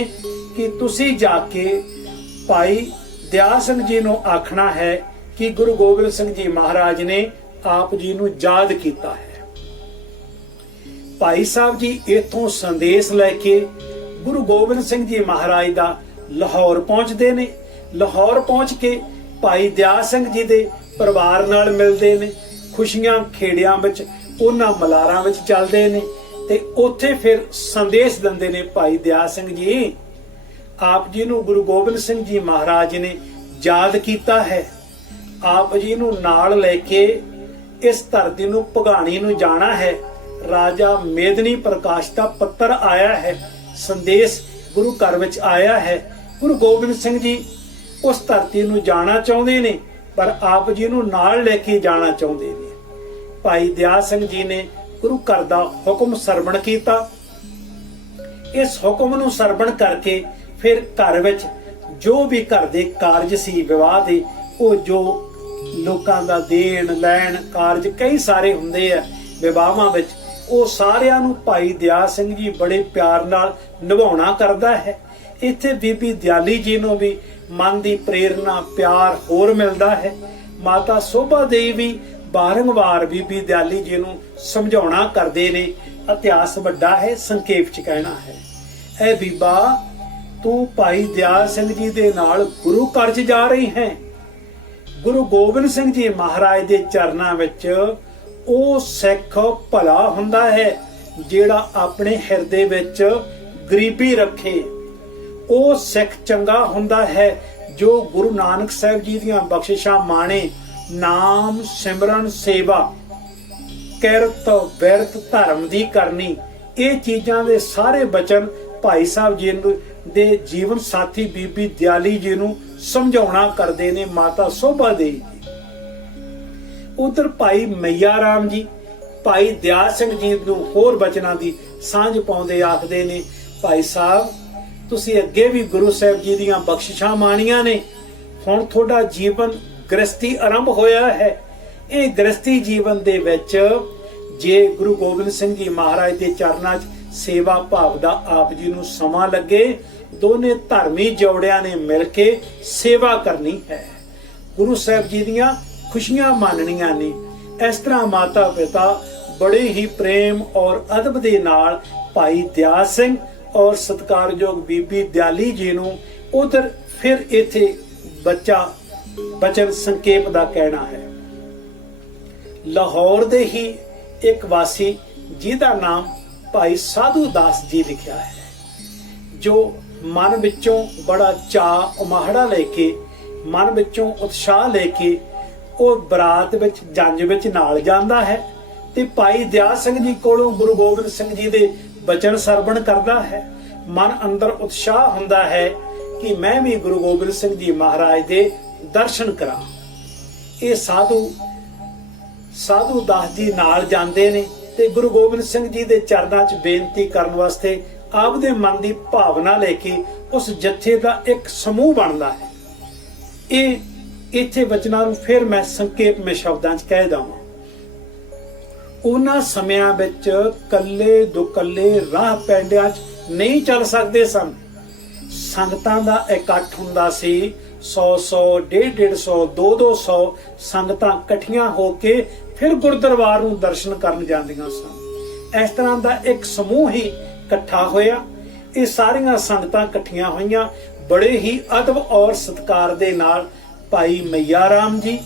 ਕਿ ਤੁਸੀਂ ਜਾ ਕੇ ਭਾਈ ਦਿਆਲ ਸਿੰਘ ਜੀ ਨੂੰ ਆਖਣਾ ਹੈ ਕਿ ਗੁਰੂ ਗੋਬਿੰਦ ਸਿੰਘ ਜੀ ਮਹਾਰਾਜ ਨੇ ਆਪ ਜੀ ਨੂੰ ਯਾਦ ਕੀਤਾ ਹੈ। ਭਾਈ ਸਾਹਿਬ ਜੀ ਇਥੋਂ ਸੰਦੇਸ਼ ਲੈ ਕੇ ਗੁਰੂ ਗੋਬਿੰਦ ਸਿੰਘ ਜੀ ਮਹਾਰਾਜ ਦਾ ਲਾਹੌਰ ਪਹੁੰਚਦੇ ਨੇ। ਲਾਹੌਰ ਪਹੁੰਚ ਕੇ ਭਾਈ ਦਿਆ ਸਿੰਘ ਜੀ ਦੇ ਪਰਿਵਾਰ ਨਾਲ ਮਿਲਦੇ ਨੇ, ਖੁਸ਼ੀਆਂ ਖੇੜਿਆਂ ਵਿੱਚ ਉਹਨਾਂ ਮਲਾਰਾਂ ਵਿੱਚ ਚੱਲਦੇ ਨੇ ਤੇ ਉੱਥੇ ਫਿਰ ਸੰਦੇਸ਼ ਦਿੰਦੇ ਨੇ ਭਾਈ ਦਿਆ ਸਿੰਘ ਜੀ ਆਪ ਜੀ ਨੂੰ ਗੁਰੂ ਗੋਬਿੰਦ ਸਿੰਘ ਜੀ ਮਹਾਰਾਜ ਨੇ ਯਾਦ ਕੀਤਾ ਹੈ, ਆਪ ਜੀ ਨੂੰ ਨਾਲ ਲੈ ਕੇ ਇਸ ਧਰਤੀ ਨੂੰ ਭਗਾਣੀ ਨੂੰ ਜਾਣਾ ਹੈ। ਰਾਜਾ ਮੇਦਨੀ ਪ੍ਰਕਾਸ਼ ਦਾ ਪੱਤਰ ਆਇਆ ਹੈ, ਸੰਦੇਸ਼ ਗੁਰੂ ਘਰ ਵਿੱਚ ਆਇਆ ਹੈ। ਗੁਰੂ ਗੋਬਿੰਦ ਸਿੰਘ ਜੀ ਉਸ ਧਰਤੀ ਨੂੰ ਜਾਣਾ ਚਾਹੁੰਦੇ ਨੇ ਪਰ ਆਪ ਜੀ ਨੂੰ ਨਾਲ ਲੈ ਕੇ ਜਾਣਾ ਚਾਹੁੰਦੇ ਨੇ। ਭਾਈ ਦਿਆ ਸਿੰਘ ਜੀ ਨੇ ਗੁਰੂ ਘਰ ਦਾ ਹੁਕਮ ਸਰਵਣ ਕੀਤਾ। ਇਸ ਹੁਕਮ ਨੂੰ ਸਰਵਣ ਕਰਕੇ ਫਿਰ ਘਰ ਵਿੱਚ ਜੋ ਵੀ ਘਰ ਦੇ ਕਾਰਜ ਸੀ ਵਿਵਾਹ ਦੇ, ਉਹ ਜੋ ਲੋਕਾਂ ਦਾ ਦੇਣ ਲੈਣ ਕਾਰਜ ਕਈ ਸਾਰੇ ਹੁੰਦੇ ਆ ਵਿਵਾਹਾਂ ਵਿੱਚ, ਉਹ ਸਾਰਿਆਂ ਨੂੰ ਭਾਈ ਦਿਆ ਸਿੰਘ ਜੀ ਬੜੇ ਪਿਆਰ ਨਾਲ ਨਿਭਾਉਣਾ ਕਰਦਾ ਹੈ। ਇੱਥੇ ਬੀਬੀ ਦਿਆਲੀ ਜੀ ਨੂੰ ਵੀ ਮਨ ਦੀ ਪ੍ਰੇਰਨਾ ਪਿਆਰ ਹੋਰ ਮਿਲਦਾ ਹੈ। ਮਾਤਾ ਸੋਭਾ ਦੇਵੀ ਵੀ ਬਾਰੰਬਾਰ ਬੀਬੀ ਦਿਆਲੀ ਜੀ ਨੂੰ ਸਮਝਾਉਣਾ ਕਰਦੇ ਨੇ। ਇਤਿਹਾਸ ਵੱਡਾ ਹੈ, ਸੰਖੇਪ ਚ ਕਹਿਣਾ ਹੈ, ਐ ਬੀਬਾ ਤੂੰ ਭਾਈ ਦਿਆ ਸਿੰਘ ਜੀ ਦੇ ਨਾਲ ਗੁਰੂ ਘਰ 'ਚ ਜਾ ਰਹੀ ਹੈ। ਗੁਰੂ ਗੋਬਿੰਦ ਸਿੰਘ ਜੀ ਮਹਾਰਾਜ ਦੇ ਚਰਨਾਂ ਵਿੱਚ ਉਹ ਸਿੱਖ ਭਲਾ ਹੁੰਦਾ ਹੈ ਜਿਹੜਾ ਆਪਣੇ ਹਿਰਦੇ ਵਿੱਚ ਗਰੀਬੀ ਰੱਖੇ। ਉਹ ਸਿੱਖ ਚੰਗਾ ਹੁੰਦਾ ਹੈ ਜੋ ਗੁਰੂ ਨਾਨਕ ਸਾਹਿਬ ਜੀ ਦੀਆਂ ਬਖਸ਼ਿਸ਼ਾਂ ਮਾਣੇ। ਨਾਮ ਸਿਮਰਨ ਸੇਵਾ ਕਿਰਤ ਬਿਰਤ ਧਰਮ ਦੀ ਕਰਨੀ, ਇਹ ਚੀਜ਼ਾਂ ਦੇ ਸਾਰੇ ਬਚਨ ਭਾਈ ਸਾਹਿਬ ਜੀ ਦੇ ਜੀਵਨ ਸਾਥੀ ਬੀਬੀ ਦਿਆਲੀ ਜੀ ਨੂੰ ਸਮਝਾਉਣਾ ਕਰਦੇ ਨੇ। ਮਾਤਾ ਸੋਭਾ ਦੇਵੀ ਜੀ, ਉਧਰ ਭਾਈ ਮਈਆ ਰਾਮ ਜੀ ਭਾਈ ਦਿਆ ਸਿੰਘ ਜੀ ਨੂੰ ਹੋਰ ਬਚਨਾਂ ਦੀ ਸਾਂਝ ਪਾਉਂਦੇ ਆਖਦੇ ਨੇ, ਭਾਈ ਸਾਹਿਬ ਤੁਸੀਂ ਅੱਗੇ ਵੀ ਗੁਰੂ ਸਾਹਿਬ ਜੀ ਦੀਆਂ ਬਖਸ਼ਿਸ਼ਾਂ ਮਾਣੀਆਂ ਨੇ, ਹੁਣ ਤੁਹਾਡਾ ਜੀਵਨ ਗ੍ਰਸਤੀ ਆਰੰਭ ਹੋਇਆ ਹੈ। ਇਹ ਗ੍ਰਸਤੀ ਜੀਵਨ ਦੇ ਵਿੱਚ ਜੇ ਗੁਰੂ ਗੋਬਿੰਦ ਸਿੰਘ ਜੀ ਮਹਾਰਾਜ ਦੇ ਚਰਨਾਂ 'ਚ ਸੇਵਾ ਭਾਵ ਦਾ ਆਪ ਜੀ ਨੂੰ ਸਮਾਂ ਲੱਗੇ, ਦੋਨੇ ਧਰਮੀ ਜੋੜਿਆਂ ਨੇ ਮਿਲ ਕੇ ਸੇਵਾ ਕਰਨੀ ਹੈ, ਗੁਰੂ ਸਾਹਿਬ ਜੀ ਦੀਆਂ ਖੁਸ਼ੀਆਂ ਮਾਣਨੀਆਂ ਨੇ। ਇਸ ਤਰ੍ਹਾਂ ਮਾਤਾ ਪਿਤਾ ਬੜੇ ਹੀ ਪ੍ਰੇਮ ਔਰ ਅਦਬ ਦੇ ਨਾਲ ਭਾਈ ਦਿਆ ਸਿੰਘ ਔਰ ਸਤਿਕਾਰਯੋਗ ਬੀਬੀ ਦਿਆਲੀ ਜੀ ਨੂੰ ਉਧਰ ਫਿਰ ਇੱਥੇ ਬੱਚਾ ਬਚਨ ਸੰਖੇਪ ਦਾ ਕਹਿਣਾ ਹੈ। ਲਾਹੌਰ ਦੇ ਹੀ ਇੱਕ ਵਾਸੀ ਜਿਹਦਾ ਨਾਮ ਭਾਈ ਸਾਧੂ ਦਾਸ ਜੀ ਲਿਖਿਆ ਹੈ, ਜੋ ਮਨ ਵਿੱਚੋਂ ਬੜਾ ਚਾਅ ਉਮਾਹੜਾ ਲੈ ਕੇ, ਮਨ ਵਿੱਚੋਂ ਉਤਸ਼ਾਹ ਲੈ ਕੇ ਉਹ ਬਰਾਤ ਵਿੱਚ ਜੰਜ ਵਿੱਚ ਨਾਲ ਜਾਂਦਾ ਹੈ ਤੇ ਭਾਈ ਦਿਆ ਸਿੰਘ ਜੀ ਕੋਲੋਂ ਗੁਰੂ ਗੋਬਿੰਦ ਸਿੰਘ ਜੀ ਦੇ ਬਚਨ ਸਰਵਣ ਕਰਦਾ ਹੈ। ਮਨ ਅੰਦਰ ਉਤਸ਼ਾਹ ਹੁੰਦਾ ਹੈ ਕਿ ਮੈਂ ਵੀ ਗੁਰੂ ਗੋਬਿੰਦ ਸਿੰਘ ਜੀ ਮਹਾਰਾਜ ਦੇ ਦਰਸ਼ਨ ਕਰਾਂ। ਇਹ ਸਾਧੂ ਦਾਸ ਜੀ ਨਾਲ ਜਾਂਦੇ ਨੇ ਤੇ ਗੁਰੂ ਗੋਬਿੰਦ ਸਿੰਘ ਜੀ ਦੇ ਚਰਨਾਂ 'ਚ ਬੇਨਤੀ ਕਰਨ ਵਾਸਤੇ ਆਪਦੇ ਮਨ ਦੀ ਭਾਵਨਾ ਲੈ ਕੇ ਉਸ ਜਥੇ ਦਾ ਇੱਕ ਸਮੂਹ ਬਣਦਾ ਹੈ। ਇਹ ਇੱਥੇ ਵਚਨਾਂ ਨੂੰ ਫਿਰ ਮੈਂ ਸੰਖੇਪ ਸ਼ਬਦਾਂ 'ਚ ਕਹਿ ਦਵਾਂ। ਉਹਨਾਂ ਸਮਿਆਂ ਵਿੱਚ ਕੱਲੇ ਦੁਕੱਲੇ ਰਾਹ ਪੈਂਡਿਆਂ 'ਚ ਨਹੀਂ ਚੱਲ ਸਕਦੇ ਸਨ। ਸੰਗਤਾਂ ਦਾ ਇਕੱਠ ਹੁੰਦਾ ਸੀ, 100 150 200 ਸੰਗਤਾਂ ਇਕੱਠੀਆਂ ਹੋ ਕੇ ਫਿਰ ਗੁਰਦਰਬਾਰ ਨੂੰ ਦਰਸ਼ਨ ਕਰਨ ਜਾਂਦੀਆਂ ਸਨ। ਇਸ ਤਰ੍ਹਾਂ ਦਾ ਇੱਕ ਸਮੂਹ ਹੀ ਇਕੱਠਾ ਹੋਇਆ। ਇਹ ਸਾਰੀਆਂ ਸੰਗਤਾਂ ਇਕੱਠੀਆਂ ਹੋਈਆਂ, ਬੜੇ ਹੀ ਅਦਬ ਔਰ ਸਤਿਕਾਰ ਦੇ ਨਾਲ ਭਾਈ ਮਈਆ ਰਾਮ ਜੀ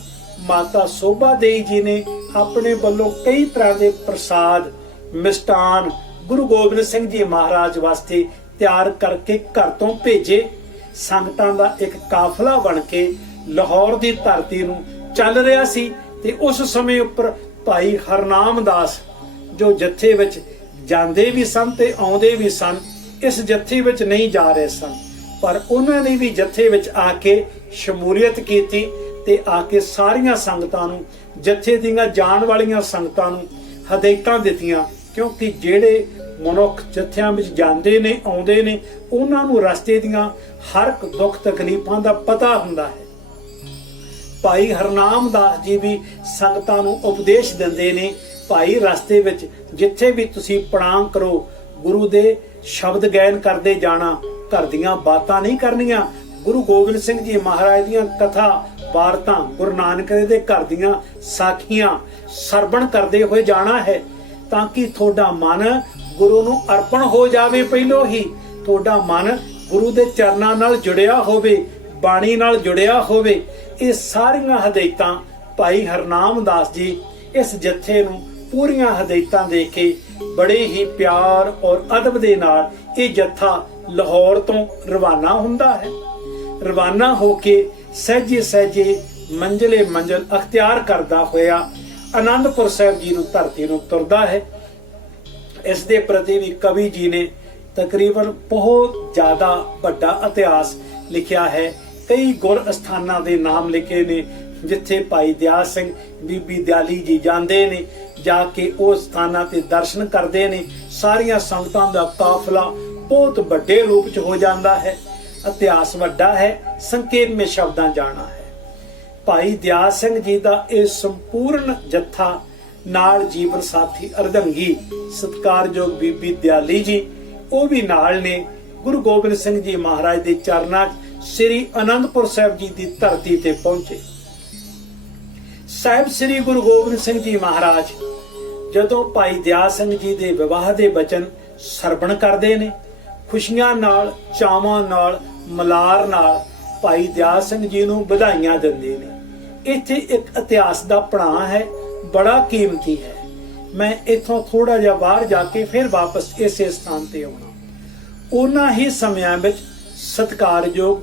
ਮਾਤਾ ਸੋਭਾ ਦੇਵੀ ਜੀ ਨੇ ਆਪਣੇ ਵੱਲੋਂ ਕਈ ਤਰ੍ਹਾਂ ਦੇ ਪ੍ਰਸਾਦ ਮਿਸ਼ਟਾਨ ਗੁਰੂ ਗੋਬਿੰਦ ਸਿੰਘ ਜੀ ਮਹਾਰਾਜ ਵਾਸਤੇ ਤਿਆਰ ਕਰਕੇ ਘਰ ਤੋਂ ਭੇਜੇ। ਸੰਗਤਾਂ ਦਾ ਇੱਕ ਕਾਫਲਾ ਬਣ ਕੇ ਲਾਹੌਰ ਦੀ ਧਰਤੀ ਨੂੰ ਚੱਲ ਰਿਹਾ ਸੀ ਤੇ ਉਸ ਸਮੇਂ ਉੱਪਰ ਭਾਈ ਹਰਨਾਮ ਦਾਸ ਜੋ ਜਥੇ ਵਿੱਚ ਜਾਂਦੇ ਵੀ ਸਨ ਤੇ ਆਉਂਦੇ ਵੀ ਸਨ, ਇਸ ਜਥੇ ਵਿੱਚ ਨਹੀਂ ਜਾ ਰਹੇ ਸਨ, ਪਰ ਉਹਨਾਂ ਨੇ ਵੀ ਜਥੇ ਵਿੱਚ ਆ ਕੇ ਸ਼ਮੂਲੀਅਤ ਕੀਤੀ ਤੇ ਆ ਕੇ ਸਾਰੀਆਂ ਸੰਗਤਾਂ ਨੂੰ, ਜਥੇ ਦੀਆਂ ਜਾਣ ਵਾਲੀਆਂ ਸੰਗਤਾਂ ਨੂੰ ਹਦਾਇਤਾਂ ਦਿੱਤੀਆਂ, ਕਿਉਂਕਿ ਜਿਹੜੇ ਮਨੁੱਖ ਜਥਿਆਂ ਵਿੱਚ ਜਾਂਦੇ ਨੇ ਆਉਂਦੇ ਨੇ ਉਹਨਾਂ ਨੂੰ ਰਸਤੇ ਦੀਆਂ ਹਰ ਇੱਕ ਦੁੱਖ ਤਕਲੀਫਾਂ ਦਾ ਪਤਾ ਹੁੰਦਾ ਹੈ। ਭਾਈ ਹਰਨਾਮ ਦਾਸ ਜੀ ਵੀ ਸੰਗਤਾਂ ਨੂੰ ਉਪਦੇਸ਼ ਦਿੰਦੇ ਨੇ, ਭਾਈ ਰਸਤੇ ਵਿੱਚ ਜਿੱਥੇ ਵੀ ਤੁਸੀਂ ਪ੍ਰਣਾਮ ਕਰੋ ਗੁਰੂ ਦੇ ਸ਼ਬਦ ਗਾਇਨ ਕਰਦੇ ਜਾਣਾ, ਘਰ ਦੀਆਂ ਬਾਤਾਂ ਨਹੀਂ ਕਰਨੀਆਂ। ਗੁਰੂ ਗੋਬਿੰਦ ਸਿੰਘ ਜੀ ਮਹਾਰਾਜ ਦੀਆਂ ਕਥਾ ਵਾਰਤਾਂ, ਗੁਰੂ ਨਾਨਕ ਦੇਵ ਦੇ ਘਰ ਦੀਆਂ ਸਾਖੀਆਂ ਸਰਵਣ ਕਰਦੇ ਹੋਏ ਜਾਣਾ ਹੈ, ਤਾਂ ਕਿ ਤੁਹਾਡਾ ਮਨ ਗੁਰੂ ਨੂੰ ਅਰਪਣ ਹੋ ਜਾਵੇ। ਪਹਿਲੋਂ ਹੀ ਤੁਹਾਡਾ ਮਨ ਗੁਰੂ ਦੇ ਚਰਨਾਂ ਨਾਲ ਜੁੜਿਆ ਹੋਵੇ, ਬਾਣੀ ਨਾਲ ਜੁੜਿਆ ਹੋਵੇ। ਇਹ ਸਾਰੀਆਂ ਹਦਾਇਤਾਂ ਭਾਈ ਹਰਨਾਮ ਦਾਸ ਜੀ ਇਸ ਜਥੇ ਨੂੰ ਪੂਰੀਆਂ ਹਦਾਇਤਾਂ ਦੇ ਕੇ ਬੜੇ ਹੀ ਪਿਆਰ ਔਰ ਅਦਬ ਦੇ ਨਾਲ ਇਹ ਜਥਾ ਲਾਹੌਰ ਤੋਂ ਰਵਾਨਾ ਹੁੰਦਾ ਹੈ। ਰਵਾਨਾ ਹੋ ਕੇ ਸਹਿਜੇ ਸਹਿਜੇ ਮੰਜ਼ਲੇ ਮੰਜ਼ਲ ਅਖਤਿਆਰ ਕਰਦਾ ਹੋਇਆ ਆਨੰਦਪੁਰ ਸਾਹਿਬ ਜੀ ਨੂੰ ਧਰਤੀ ਨੂੰ ਤੁਰਦਾ ਹੈ। ਇਸ ਦੇ ਪ੍ਰਤੀ ਵੀ ਕਵੀ ਜੀ ਨੇ ਤਕਰੀਬਨ ਬਹੁਤ ਜ਼ਿਆਦਾ ਵੱਡਾ ਇਤਿਹਾਸ ਲਿਖਿਆ ਹੈ। ਕਈ ਗੁਰ ਅਸਥਾਨਾਂ ਦੇ ਨਾਮ ਲਿਖੇ ਨੇ ਜਿੱਥੇ ਭਾਈ ਦਿਆਲ ਸਿੰਘ ਬੀਬੀ ਦਿਆਲੀ ਜੀ ਜਾਂਦੇ ਨੇ, ਜਾ ਕੇ ਉਹ ਸਥਾਨਾਂ ਤੇ ਦਰਸ਼ਨ ਕਰਦੇ ਨੇ। ਸਾਰੀਆਂ ਸੰਗਤਾਂ ਦਾ ਕਾਫਲਾ ਬਹੁਤ ਵੱਡੇ ਰੂਪ ਚ ਹੋ ਜਾਂਦਾ ਹੈ। ਇਤਿਹਾਸ ਵੱਡਾ ਹੈ, ਸੰਖੇਪ ਵਿੱਚ ਸ਼ਬਦਾਂ ਜਾਣਾ ਹੈ। ਭਾਈ ਦਿਆਲ ਸਿੰਘ ਜੀ ਦਾ ਇਹ ਸੰਪੂਰਨ ਜੱਥਾ ਨਾਲ ਜੀਵਨ ਸਾਥੀ ਅਰਧੰਗੀ ਸਤਿਕਾਰਯੋਗ ਬੀਬੀ ਦਿਆਲੀ ਜੀ ਉਹ ਵੀ ਨਾਲ ਨੇ। ਗੁਰੂ ਗੋਬਿੰਦ ਸਿੰਘ ਜੀ ਮਹਾਰਾਜ ਦੇ ਚਰਨਾਂ 'ਚ ਸ੍ਰੀ ਅਨੰਦਪੁਰ ਸਾਹਿਬ ਜੀ ਦੀ ਧਰਤੀ ਤੇ ਪਹੁੰਚੇ। ਸਾਹਿਬ ਸ੍ਰੀ ਗੁਰੂ ਗੋਬਿੰਦ ਸਿੰਘ ਜੀ ਮਹਾਰਾਜ ਜਦੋਂ ਭਾਈ ਦਿਆਲ ਸਿੰਘ ਜੀ ਦੇ ਵਿਵਾਹ ਦੇ ਬਚਨ ਸਰਵਣ ਕਰਦੇ ਨੇ, ਖੁਸ਼ੀਆਂ ਨਾਲ, ਚਾਵਾਂ ਨਾਲ, ਮਲਾਰ ਨਾਲ ਭਾਈ ਦਿਆਲ ਸਿੰਘ ਜੀ ਨੂੰ ਵਧਾਈਆਂ ਦਿੰਦੇ ਨੇ। ਇੱਥੇ ਇੱਕ ਇਤਿਹਾਸ ਦਾ ਪੜਾਅ ਹੈ, ਬੜਾ ਕੀਮਤੀ ਹੈ। ਮੈਂ ਇੱਥੋਂ ਥੋੜਾ ਜਿਹਾ ਬਾਹਰ ਜਾ ਕੇ ਫਿਰ ਵਾਪਸ ਇਸੇ ਸਥਾਨ ਤੇ ਆਉਣਾ। ਉਹਨਾਂ ਹੀ ਸਮਿਆਂ ਵਿੱਚ ਸਤਿਕਾਰਯੋਗ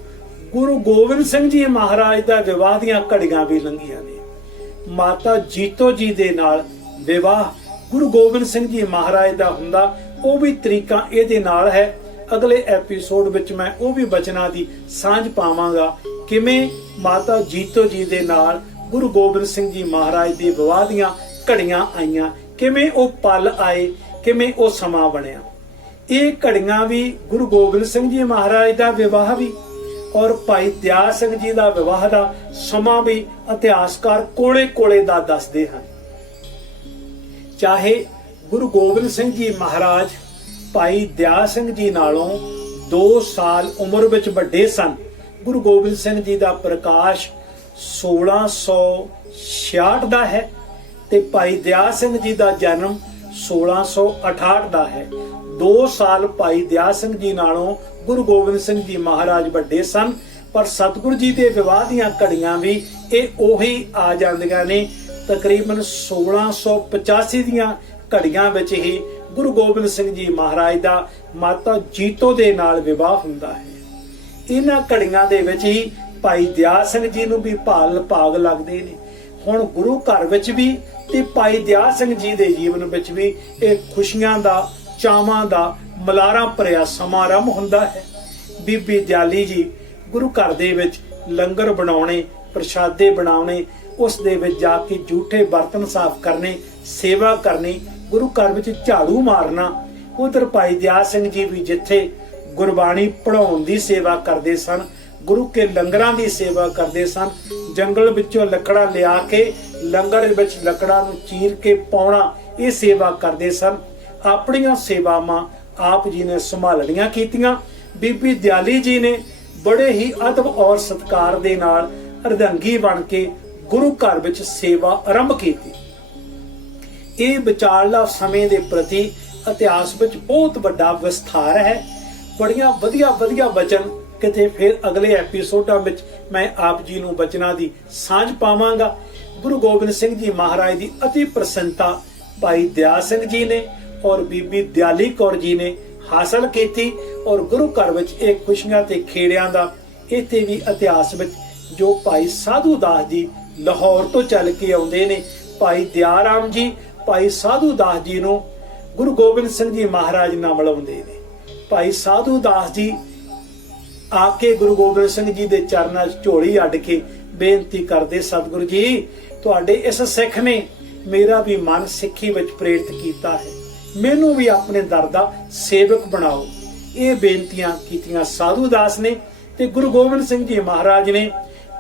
ਗੁਰੂ ਗੋਬਿੰਦ ਸਿੰਘ ਜੀ ਮਹਾਰਾਜ ਦਾ ਵਿਵਾਹ ਦੀਆਂ ਘੜੀਆਂ ਵੀ ਲੰਘੀਆਂ ਨੇ। ਮਾਤਾ ਜੀਤੋ ਜੀ ਦੇ ਨਾਲ ਵਿਵਾਹ ਗੁਰੂ ਗੋਬਿੰਦ ਸਿੰਘ ਜੀ ਮਹਾਰਾਜ ਦਾ ਹੁੰਦਾ, ਉਹ ਵੀ ਤਰੀਕਾ ਇਹਦੇ ਨਾਲ ਹੈ। ਅਗਲੇ ਐਪੀਸੋਡ ਵਿੱਚ ਮੈਂ ਉਹ ਵੀ ਬਚਨਾਂ ਦੀ ਸਾਂਝ ਪਾਵਾਂਗਾ, ਕਿਵੇਂ ਮਾਤਾ ਜੀਤੋ ਜੀ ਦੇ ਨਾਲ ਗੁਰੂ ਗੋਬਿੰਦ ਸਿੰਘ ਜੀ ਮਹਾਰਾਜ ਦੇ ਵਿਵਾਹ ਦੀਆਂ ਘੜੀਆਂ ਆਈਆਂ, ਕਿਵੇਂ ਉਹ ਪਲ ਆਏ, ਕਿਵੇਂ ਉਹ ਸਮਾਂ ਬਣਿਆ। ਇਹ ਘੜੀਆਂ ਵੀ ਗੁਰੂ ਗੋਬਿੰਦ ਸਿੰਘ ਜੀ ਮਹਾਰਾਜ ਦਾ ਵਿਵਾਹ ਵੀ ਔਰ ਭਾਈ ਦਿਆਲ ਸਿੰਘ ਜੀ ਦਾ ਵਿਵਾਹ ਦਾ ਸਮਾਂ ਵੀ ਇਤਿਹਾਸਕਾਰ ਕੋਲੇ ਦਾ ਦੱਸਦੇ ਹਨ। ਚਾਹੇ ਗੁਰੂ ਗੋਬਿੰਦ ਸਿੰਘ ਜੀ ਮਹਾਰਾਜ ਭਾਈ ਦਿਆਲ ਸਿੰਘ ਜੀ ਨਾਲੋਂ 2 ਸਾਲ ਉਮਰ ਵਿੱਚ ਵੱਡੇ ਸਨ। ਗੁਰੂ ਗੋਬਿੰਦ ਸਿੰਘ ਜੀ ਦਾ ਪ੍ਰਕਾਸ਼ 1666 ਦਾ ਹੈ ਤੇ ਭਾਈ ਦਿਆਲ ਸਿੰਘ ਜੀ ਦਾ ਜਨਮ 1668 ਦਾ ਹੈ। 2 ਸਾਲ ਭਾਈ ਦਿਆਲ ਸਿੰਘ ਜੀ ਨਾਲੋਂ ਗੁਰੂ ਗੋਬਿੰਦ ਸਿੰਘ ਜੀ ਮਹਾਰਾਜ ਵੱਡੇ ਸਨ, ਪਰ ਸਤਿਗੁਰੂ ਜੀ ਦੇ ਵਿਵਾਹ ਦੀਆਂ ਘੜੀਆਂ ਵੀ ਇਹ ਉਹੀ ਆ ਜਾਂਦੀਆਂ ਨੇ। ਤਕਰੀਬਨ 1685 ਦੀਆਂ ਘੜੀਆਂ ਵਿੱਚ ਹੀ ਗੁਰੂ ਗੋਬਿੰਦ ਸਿੰਘ ਜੀ ਮਹਾਰਾਜ ਦਾ ਮਾਤਾ ਜੀਤੋ ਦੇ ਨਾਲ ਵਿਵਾਹ ਹੁੰਦਾ ਹੈ। ਇਹਨਾਂ ਘੜੀਆਂ ਦੇ ਵਿੱਚ ਹੀ ਭਾਈ ਦਿਆਲ ਸਿੰਘ ਜੀ ਨੂੰ ਵੀ ਭਾਗ ਲੱਗਦੇ ਨੇ। ਹੁਣ ਗੁਰੂ ਘਰ ਵਿੱਚ ਵੀ ਤੇ ਭਾਈ ਦਿਆਲ ਸਿੰਘ ਜੀ ਦੇ ਜੀਵਨ ਵਿੱਚ ਵੀ ਇਹ ਖੁਸ਼ੀਆਂ ਦਾ, ਚਾਵਾਂ ਦਾ, ਮਲਾਰਾਂ ਭਰਿਆ ਸਮਾਰੰਭ ਹੁੰਦਾ ਹੈ। ਬੀਬੀ ਦਿਆਲੀ ਜੀ ਗੁਰੂ ਘਰ ਦੇ ਵਿੱਚ ਲੰਗਰ ਬਣਾਉਣੇ, ਪ੍ਰਸ਼ਾਦੇ ਬਣਾਉਣੇ, ਉਸ ਦੇ ਵਿੱਚ ਜਾ ਕੇ ਝੂਠੇ ਬਰਤਨ ਸਾਫ਼ ਕਰਨੇ, ਸੇਵਾ ਕਰਨੀ, ਗੁਰੂ ਘਰ ਵਿੱਚ ਝਾੜੂ ਮਾਰਨਾ। ਉਧਰ ਭਾਈ ਦਿਆਲ ਸਿੰਘ ਜੀ ਵੀ ਜਿੱਥੇ ਗੁਰਬਾਣੀ ਪੜਾਉਣ ਦੀ ਸੇਵਾ ਕਰਦੇ ਸਨ, ਗੁਰੂ ਕੇ ਲੰਗਰਾਂ ਦੀ ਸੇਵਾ ਕਰਦੇ ਸਨ। ਜੰਗਲ ਵਿੱਚੋਂ ਲੱਕੜਾਂ ਲਿਆ ਕੇ ਲੰਗਰ ਵਿੱਚ ਲੱਕੜਾਂ ਨੂੰ ਚੀਰ ਕੇ ਪਾਉਣਾ, ਇਹ ਸੇਵਾ ਕਰਦੇ ਸਨ। ਆਪਣੀਆਂ ਸੇਵਾਵਾਂ ਆਪ ਜੀ ਨੇ ਸੰਭਾਲਣੀਆਂ ਕੀਤੀਆਂ। ਬੀਬੀ ਦਿਆਲੀ ਜੀ ਨੇ ਬੜੇ ਹੀ ਅਦਬ ਔਰ ਸਤਿਕਾਰ ਦੇ ਨਾਲ ਅਰਧੰਗੀ ਬਣ ਕੇ ਗੁਰੂ ਘਰ ਵਿੱਚ ਸੇਵਾ ਆਰੰਭ ਕੀਤੀ। ਇਹ ਵਿਚਾਰਲਾ ਸਮੇਂ ਦੇ ਪ੍ਰਤੀ ਇਤਿਹਾਸ ਵਿੱਚ ਬਹੁਤ ਵੱਡਾ ਵਿਸਥਾਰ ਹੈ। ਬੜੀਆਂ ਵਧੀਆ ਬਚਨ ਕਿਤੇ ਫਿਰ ਅਗਲੇ ਐਪੀਸੋਡਾਂ ਵਿੱਚ ਮੈਂ ਆਪ ਜੀ ਨੂੰ ਬਚਨਾਂ ਦੀ ਸਾਂਝ ਪਾਵਾਂਗਾ। ਗੁਰੂ ਗੋਬਿੰਦ ਸਿੰਘ ਜੀ ਮਹਾਰਾਜ ਦੀ ਅਤੀ ਪ੍ਰਸੰਨਤਾ ਭਾਈ ਦਿਆਲ ਸਿੰਘ ਜੀ ਨੇ ਔਰ ਬੀਬੀ ਦਿਆਲੀ ਕੌਰ ਜੀ ਨੇ ਹਾਸਲ ਕੀਤੀ ਔਰ ਗੁਰੂ ਘਰ ਵਿੱਚ ਇਹ ਖੁਸ਼ੀਆਂ ਤੇ ਖੇੜਿਆਂ ਦਾ ਇੱਥੇ ਵੀ ਇਤਿਹਾਸ ਵਿੱਚ ਜੋ ਭਾਈ ਸਾਧੂ ਦਾਸ ਜੀ ਲਾਹੌਰ ਤੋਂ ਚੱਲ ਕੇ ਆਉਂਦੇ ਨੇ, ਭਾਈ ਦਿਆਲ ਰਾਮ ਜੀ ਭਾਈ ਸਾਧੂ ਦਾਸ ਜੀ ਨੂੰ ਗੁਰੂ ਗੋਬਿੰਦ ਸਿੰਘ ਜੀ ਮਹਾਰਾਜ ਨਾਲ ਮਿਲਾਉਂਦੇ ਨੇ। ਭਾਈ ਸਾਧੂ ਦਾਸ ਜੀ ਆ ਕੇ ਗੁਰੂ ਗੋਬਿੰਦ ਸਿੰਘ ਜੀ ਦੇ ਚਰਨਾਂ 'ਚ ਝੋਲੀ ਅੱਡ ਕੇ ਬੇਨਤੀ ਕਰਦੇ, ਸਤਿਗੁਰੂ ਜੀ ਤੁਹਾਡੇ ਇਸ ਸਿੱਖ ਨੇ ਮੇਰਾ ਵੀ ਮਨ ਸਿੱਖੀ ਵਿੱਚ ਪ੍ਰੇਰਿਤ ਕੀਤਾ ਹੈ, ਮੈਨੂੰ ਵੀ ਆਪਣੇ ਦਰ ਦਾ ਸੇਵਕ ਬਣਾਓ। ਇਹ ਬੇਨਤੀਆਂ ਕੀਤੀਆਂ ਸਾਧੂ ਦਾਸ ਨੇ ਤੇ ਗੁਰੂ ਗੋਬਿੰਦ ਸਿੰਘ ਜੀ ਮਹਾਰਾਜ ਨੇ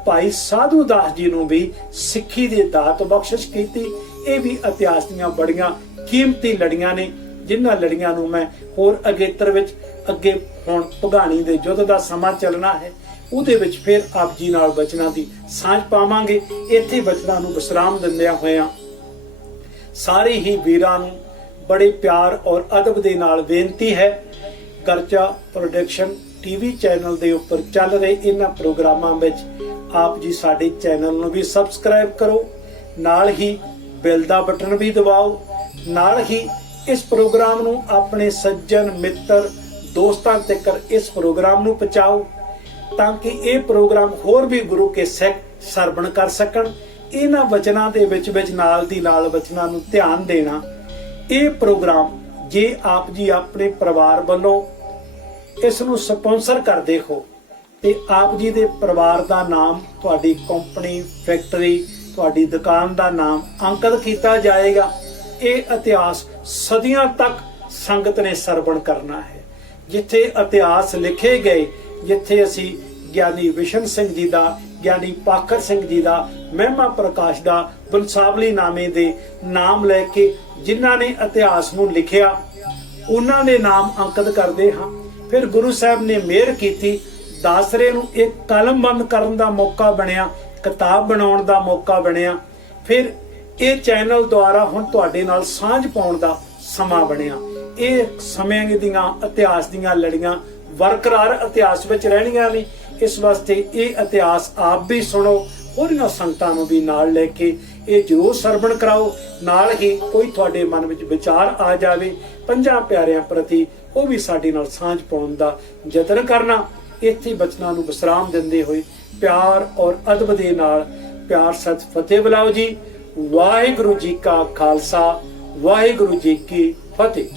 ਭਾਈ ਸਾਧੂ ਦਾਸ ਜੀ ਨੂੰ ਵੀ ਸਿੱਖੀ ਦੀ ਦਾਤ ਬਖਸ਼ਿਸ਼ ਕੀਤੀ। ਇਹ ਵੀ ਇਤਿਹਾਸ ਦੀਆਂ ਬੜੀਆਂ ਕੀਮਤੀ ਲੜੀਆਂ ਨੇ, ਜਿਨ੍ਹਾਂ ਲੜੀਆਂ ਨੂੰ ਮੈਂ ਹੋਰ ਅਗੇਤਰ ਵਿੱਚ ਅੱਗੇ ਹੁਣ ਭਗਾਣੀ ਦੇ ਯੁੱਧ ਦਾ ਸਮਾਂ ਚੱਲਣਾ ਹੈ, ਉਹਦੇ ਵਿੱਚ ਫਿਰ ਆਪ ਜੀ ਨਾਲ ਬਚਨਾਂ ਦੀ ਸਾਂਝ ਪਾਵਾਂਗੇ। ਇੱਥੇ ਬਚਨਾਂ ਨੂੰ ਵਿਸਰਾਮ ਦਿੰਦਿਆਂ ਹੋਇਆਂ ਸਾਰੇ ਹੀ ਵੀਰਾਂ ਨੂੰ ਬੜੇ ਪਿਆਰ ਔਰ ਅਦਬ ਦੇ ਨਾਲ ਬੇਨਤੀ ਹੈ, ਗਰਚਾ ਪ੍ਰੋਡਕਸ਼ਨ ਟੀਵੀ ਚੈਨਲ ਦੇ ਉੱਪਰ ਚੱਲ ਰਹੇ ਇਹਨਾਂ ਪ੍ਰੋਗਰਾਮਾਂ ਵਿੱਚ ਆਪ ਜੀ ਸਾਡੇ ਚੈਨਲ ਨੂੰ ਵੀ ਸਬਸਕ੍ਰਾਈਬ ਕਰੋ, ਨਾਲ ਹੀ ਬੈਲ ਦਾ ਬਟਨ ਵੀ ਦਬਾਓ, ਨਾਲ ਹੀ ਇਸ ਪ੍ਰੋਗਰਾਮ ਨੂੰ ਆਪਣੇ ਸੱਜਣ ਮਿੱਤਰ ਦੋਸਤਾਂ ਤੱਕ ਇਸ ਪ੍ਰੋਗਰਾਮ ਨੂੰ ਪਹੁੰਚਾਓ ਤਾਂ ਕਿ ਇਹ ਪ੍ਰੋਗਰਾਮ ਹੋਰ ਵੀ ਗੁਰੂ ਕੇ ਸਿੱਖ ਸਰਵਣ ਕਰ ਸਕਣ। ਇਹਨਾਂ ਵਚਨਾਂ ਦੇ ਵਿੱਚ ਨਾਲ ਦੀ ਨਾਲ ਵਚਨਾਂ ਨੂੰ ਧਿਆਨ ਦੇਣਾ। ਇਹ ਪ੍ਰੋਗਰਾਮ ਜੇ ਆਪ ਜੀ ਆਪਣੇ ਪਰਿਵਾਰ ਵੱਲੋਂ ਇਸ ਨੂੰ ਸਪਾਂਸਰ ਕਰਦੇ ਹੋ ਤੇ ਆਪ ਜੀ ਦੇ ਪਰਿਵਾਰ ਦਾ ਨਾਮ, ਤੁਹਾਡੀ ਕੰਪਨੀ, ਫੈਕਟਰੀ, ਤੁਹਾਡੀ ਦੁਕਾਨ ਦਾ ਨਾਮ ਅੰਕਿਤ ਕੀਤਾ ਜਾਏਗਾ। ਇਹ ਇਤਿਹਾਸ ਸਦੀਆਂ ਤੱਕ ਸੰਗਤ ਨੇ ਸਰਵਣ ਕਰਨਾ ਹੈ। ਜਿੱਥੇ ਇਤਿਹਾਸ ਲਿਖੇ ਗਏ, ਜਿੱਥੇ ਅਸੀਂ ਗਿਆਨੀ ਵਿਸ਼ਨ ਸਿੰਘ ਜੀ ਦਾ, ਗਿਆਨੀ ਪਾਖਰ ਸਿੰਘ ਜੀ ਦਾ, ਮਹਿਮਾ ਪ੍ਰਕਾਸ਼ ਦਾ, ਬੰਸਾਵਲੀ ਨਾਮੇ ਦੇ ਨਾਮ ਲੈ ਕੇ ਜਿਨ੍ਹਾਂ ਨੇ ਇਤਿਹਾਸ ਨੂੰ ਲਿਖਿਆ ਉਹਨਾਂ ਦੇ ਨਾਮ ਅੰਕਿਤ ਕਰਦੇ ਹਾਂ। ਫਿਰ ਗੁਰੂ ਸਾਹਿਬ ਨੇ ਮਿਹਰ ਕੀਤੀ, ਦਾਸਰੇ ਨੂੰ ਇੱਕ ਕਲਮਬੰਦ ਕਰਨ ਦਾ ਮੌਕਾ ਬਣਿਆ, ਕਿਤਾਬ ਬਣਾਉਣ ਦਾ ਮੌਕਾ ਬਣਿਆ। ਫਿਰ ਇਹ ਚੈਨਲ ਦੁਆਰਾ ਹੁਣ ਤੁਹਾਡੇ ਨਾਲ ਸਾਂਝ ਪਾਉਣ ਦਾ ਸਮਾਂ ਬਣਿਆ। ਇਹ ਸਮੇਂ ਦੀਆਂ ਇਤਿਹਾਸ ਦੀਆਂ ਲੜੀਆਂ ਬਰਕਰਾਰ ਇਤਿਹਾਸ ਵਿੱਚ ਰਹਿਣੀਆਂ ਨੇ। ਇਸ ਵਾਸਤੇ ਇਹ ਇਤਿਹਾਸ ਆਪ ਵੀ ਸੁਣੋ, ਹੋਰੀਆਂ ਸੰਗਤਾਂ ਨੂੰ ਵੀ ਨਾਲ ਲੈ ਕੇ ਇਹ ਜ਼ਰੂਰ ਸਰਵਣ ਕਰਾਓ। ਨਾਲ ਹੀ ਕੋਈ ਤੁਹਾਡੇ ਮਨ ਵਿੱਚ ਵਿਚਾਰ ਆ ਜਾਵੇ ਪੰਜਾਂ ਪਿਆਰਿਆਂ ਪ੍ਰਤੀ, ਉਹ ਵੀ ਸਾਡੇ ਨਾਲ ਸਾਂਝ ਪਾਉਣ ਦਾ ਯਤਨ ਕਰਨਾ। ਇੱਥੇ ਬਚਨਾਂ ਨੂੰ ਵਿਸਰਾਮ ਦਿੰਦੇ ਹੋਏ ਪਿਆਰ ਔਰ ਅਦਬ ਦੇ ਨਾਲ ਪਿਆਰ ਸਤ ਫਤਿਹ ਬੁਲਾਓ ਜੀ। ਵਾਹਿਗੁਰੂ ਜੀ ਕਾ ਖਾਲਸਾ, ਵਾਹਿਗੁਰੂ ਜੀ ਕੀ ਫਤਿਹ।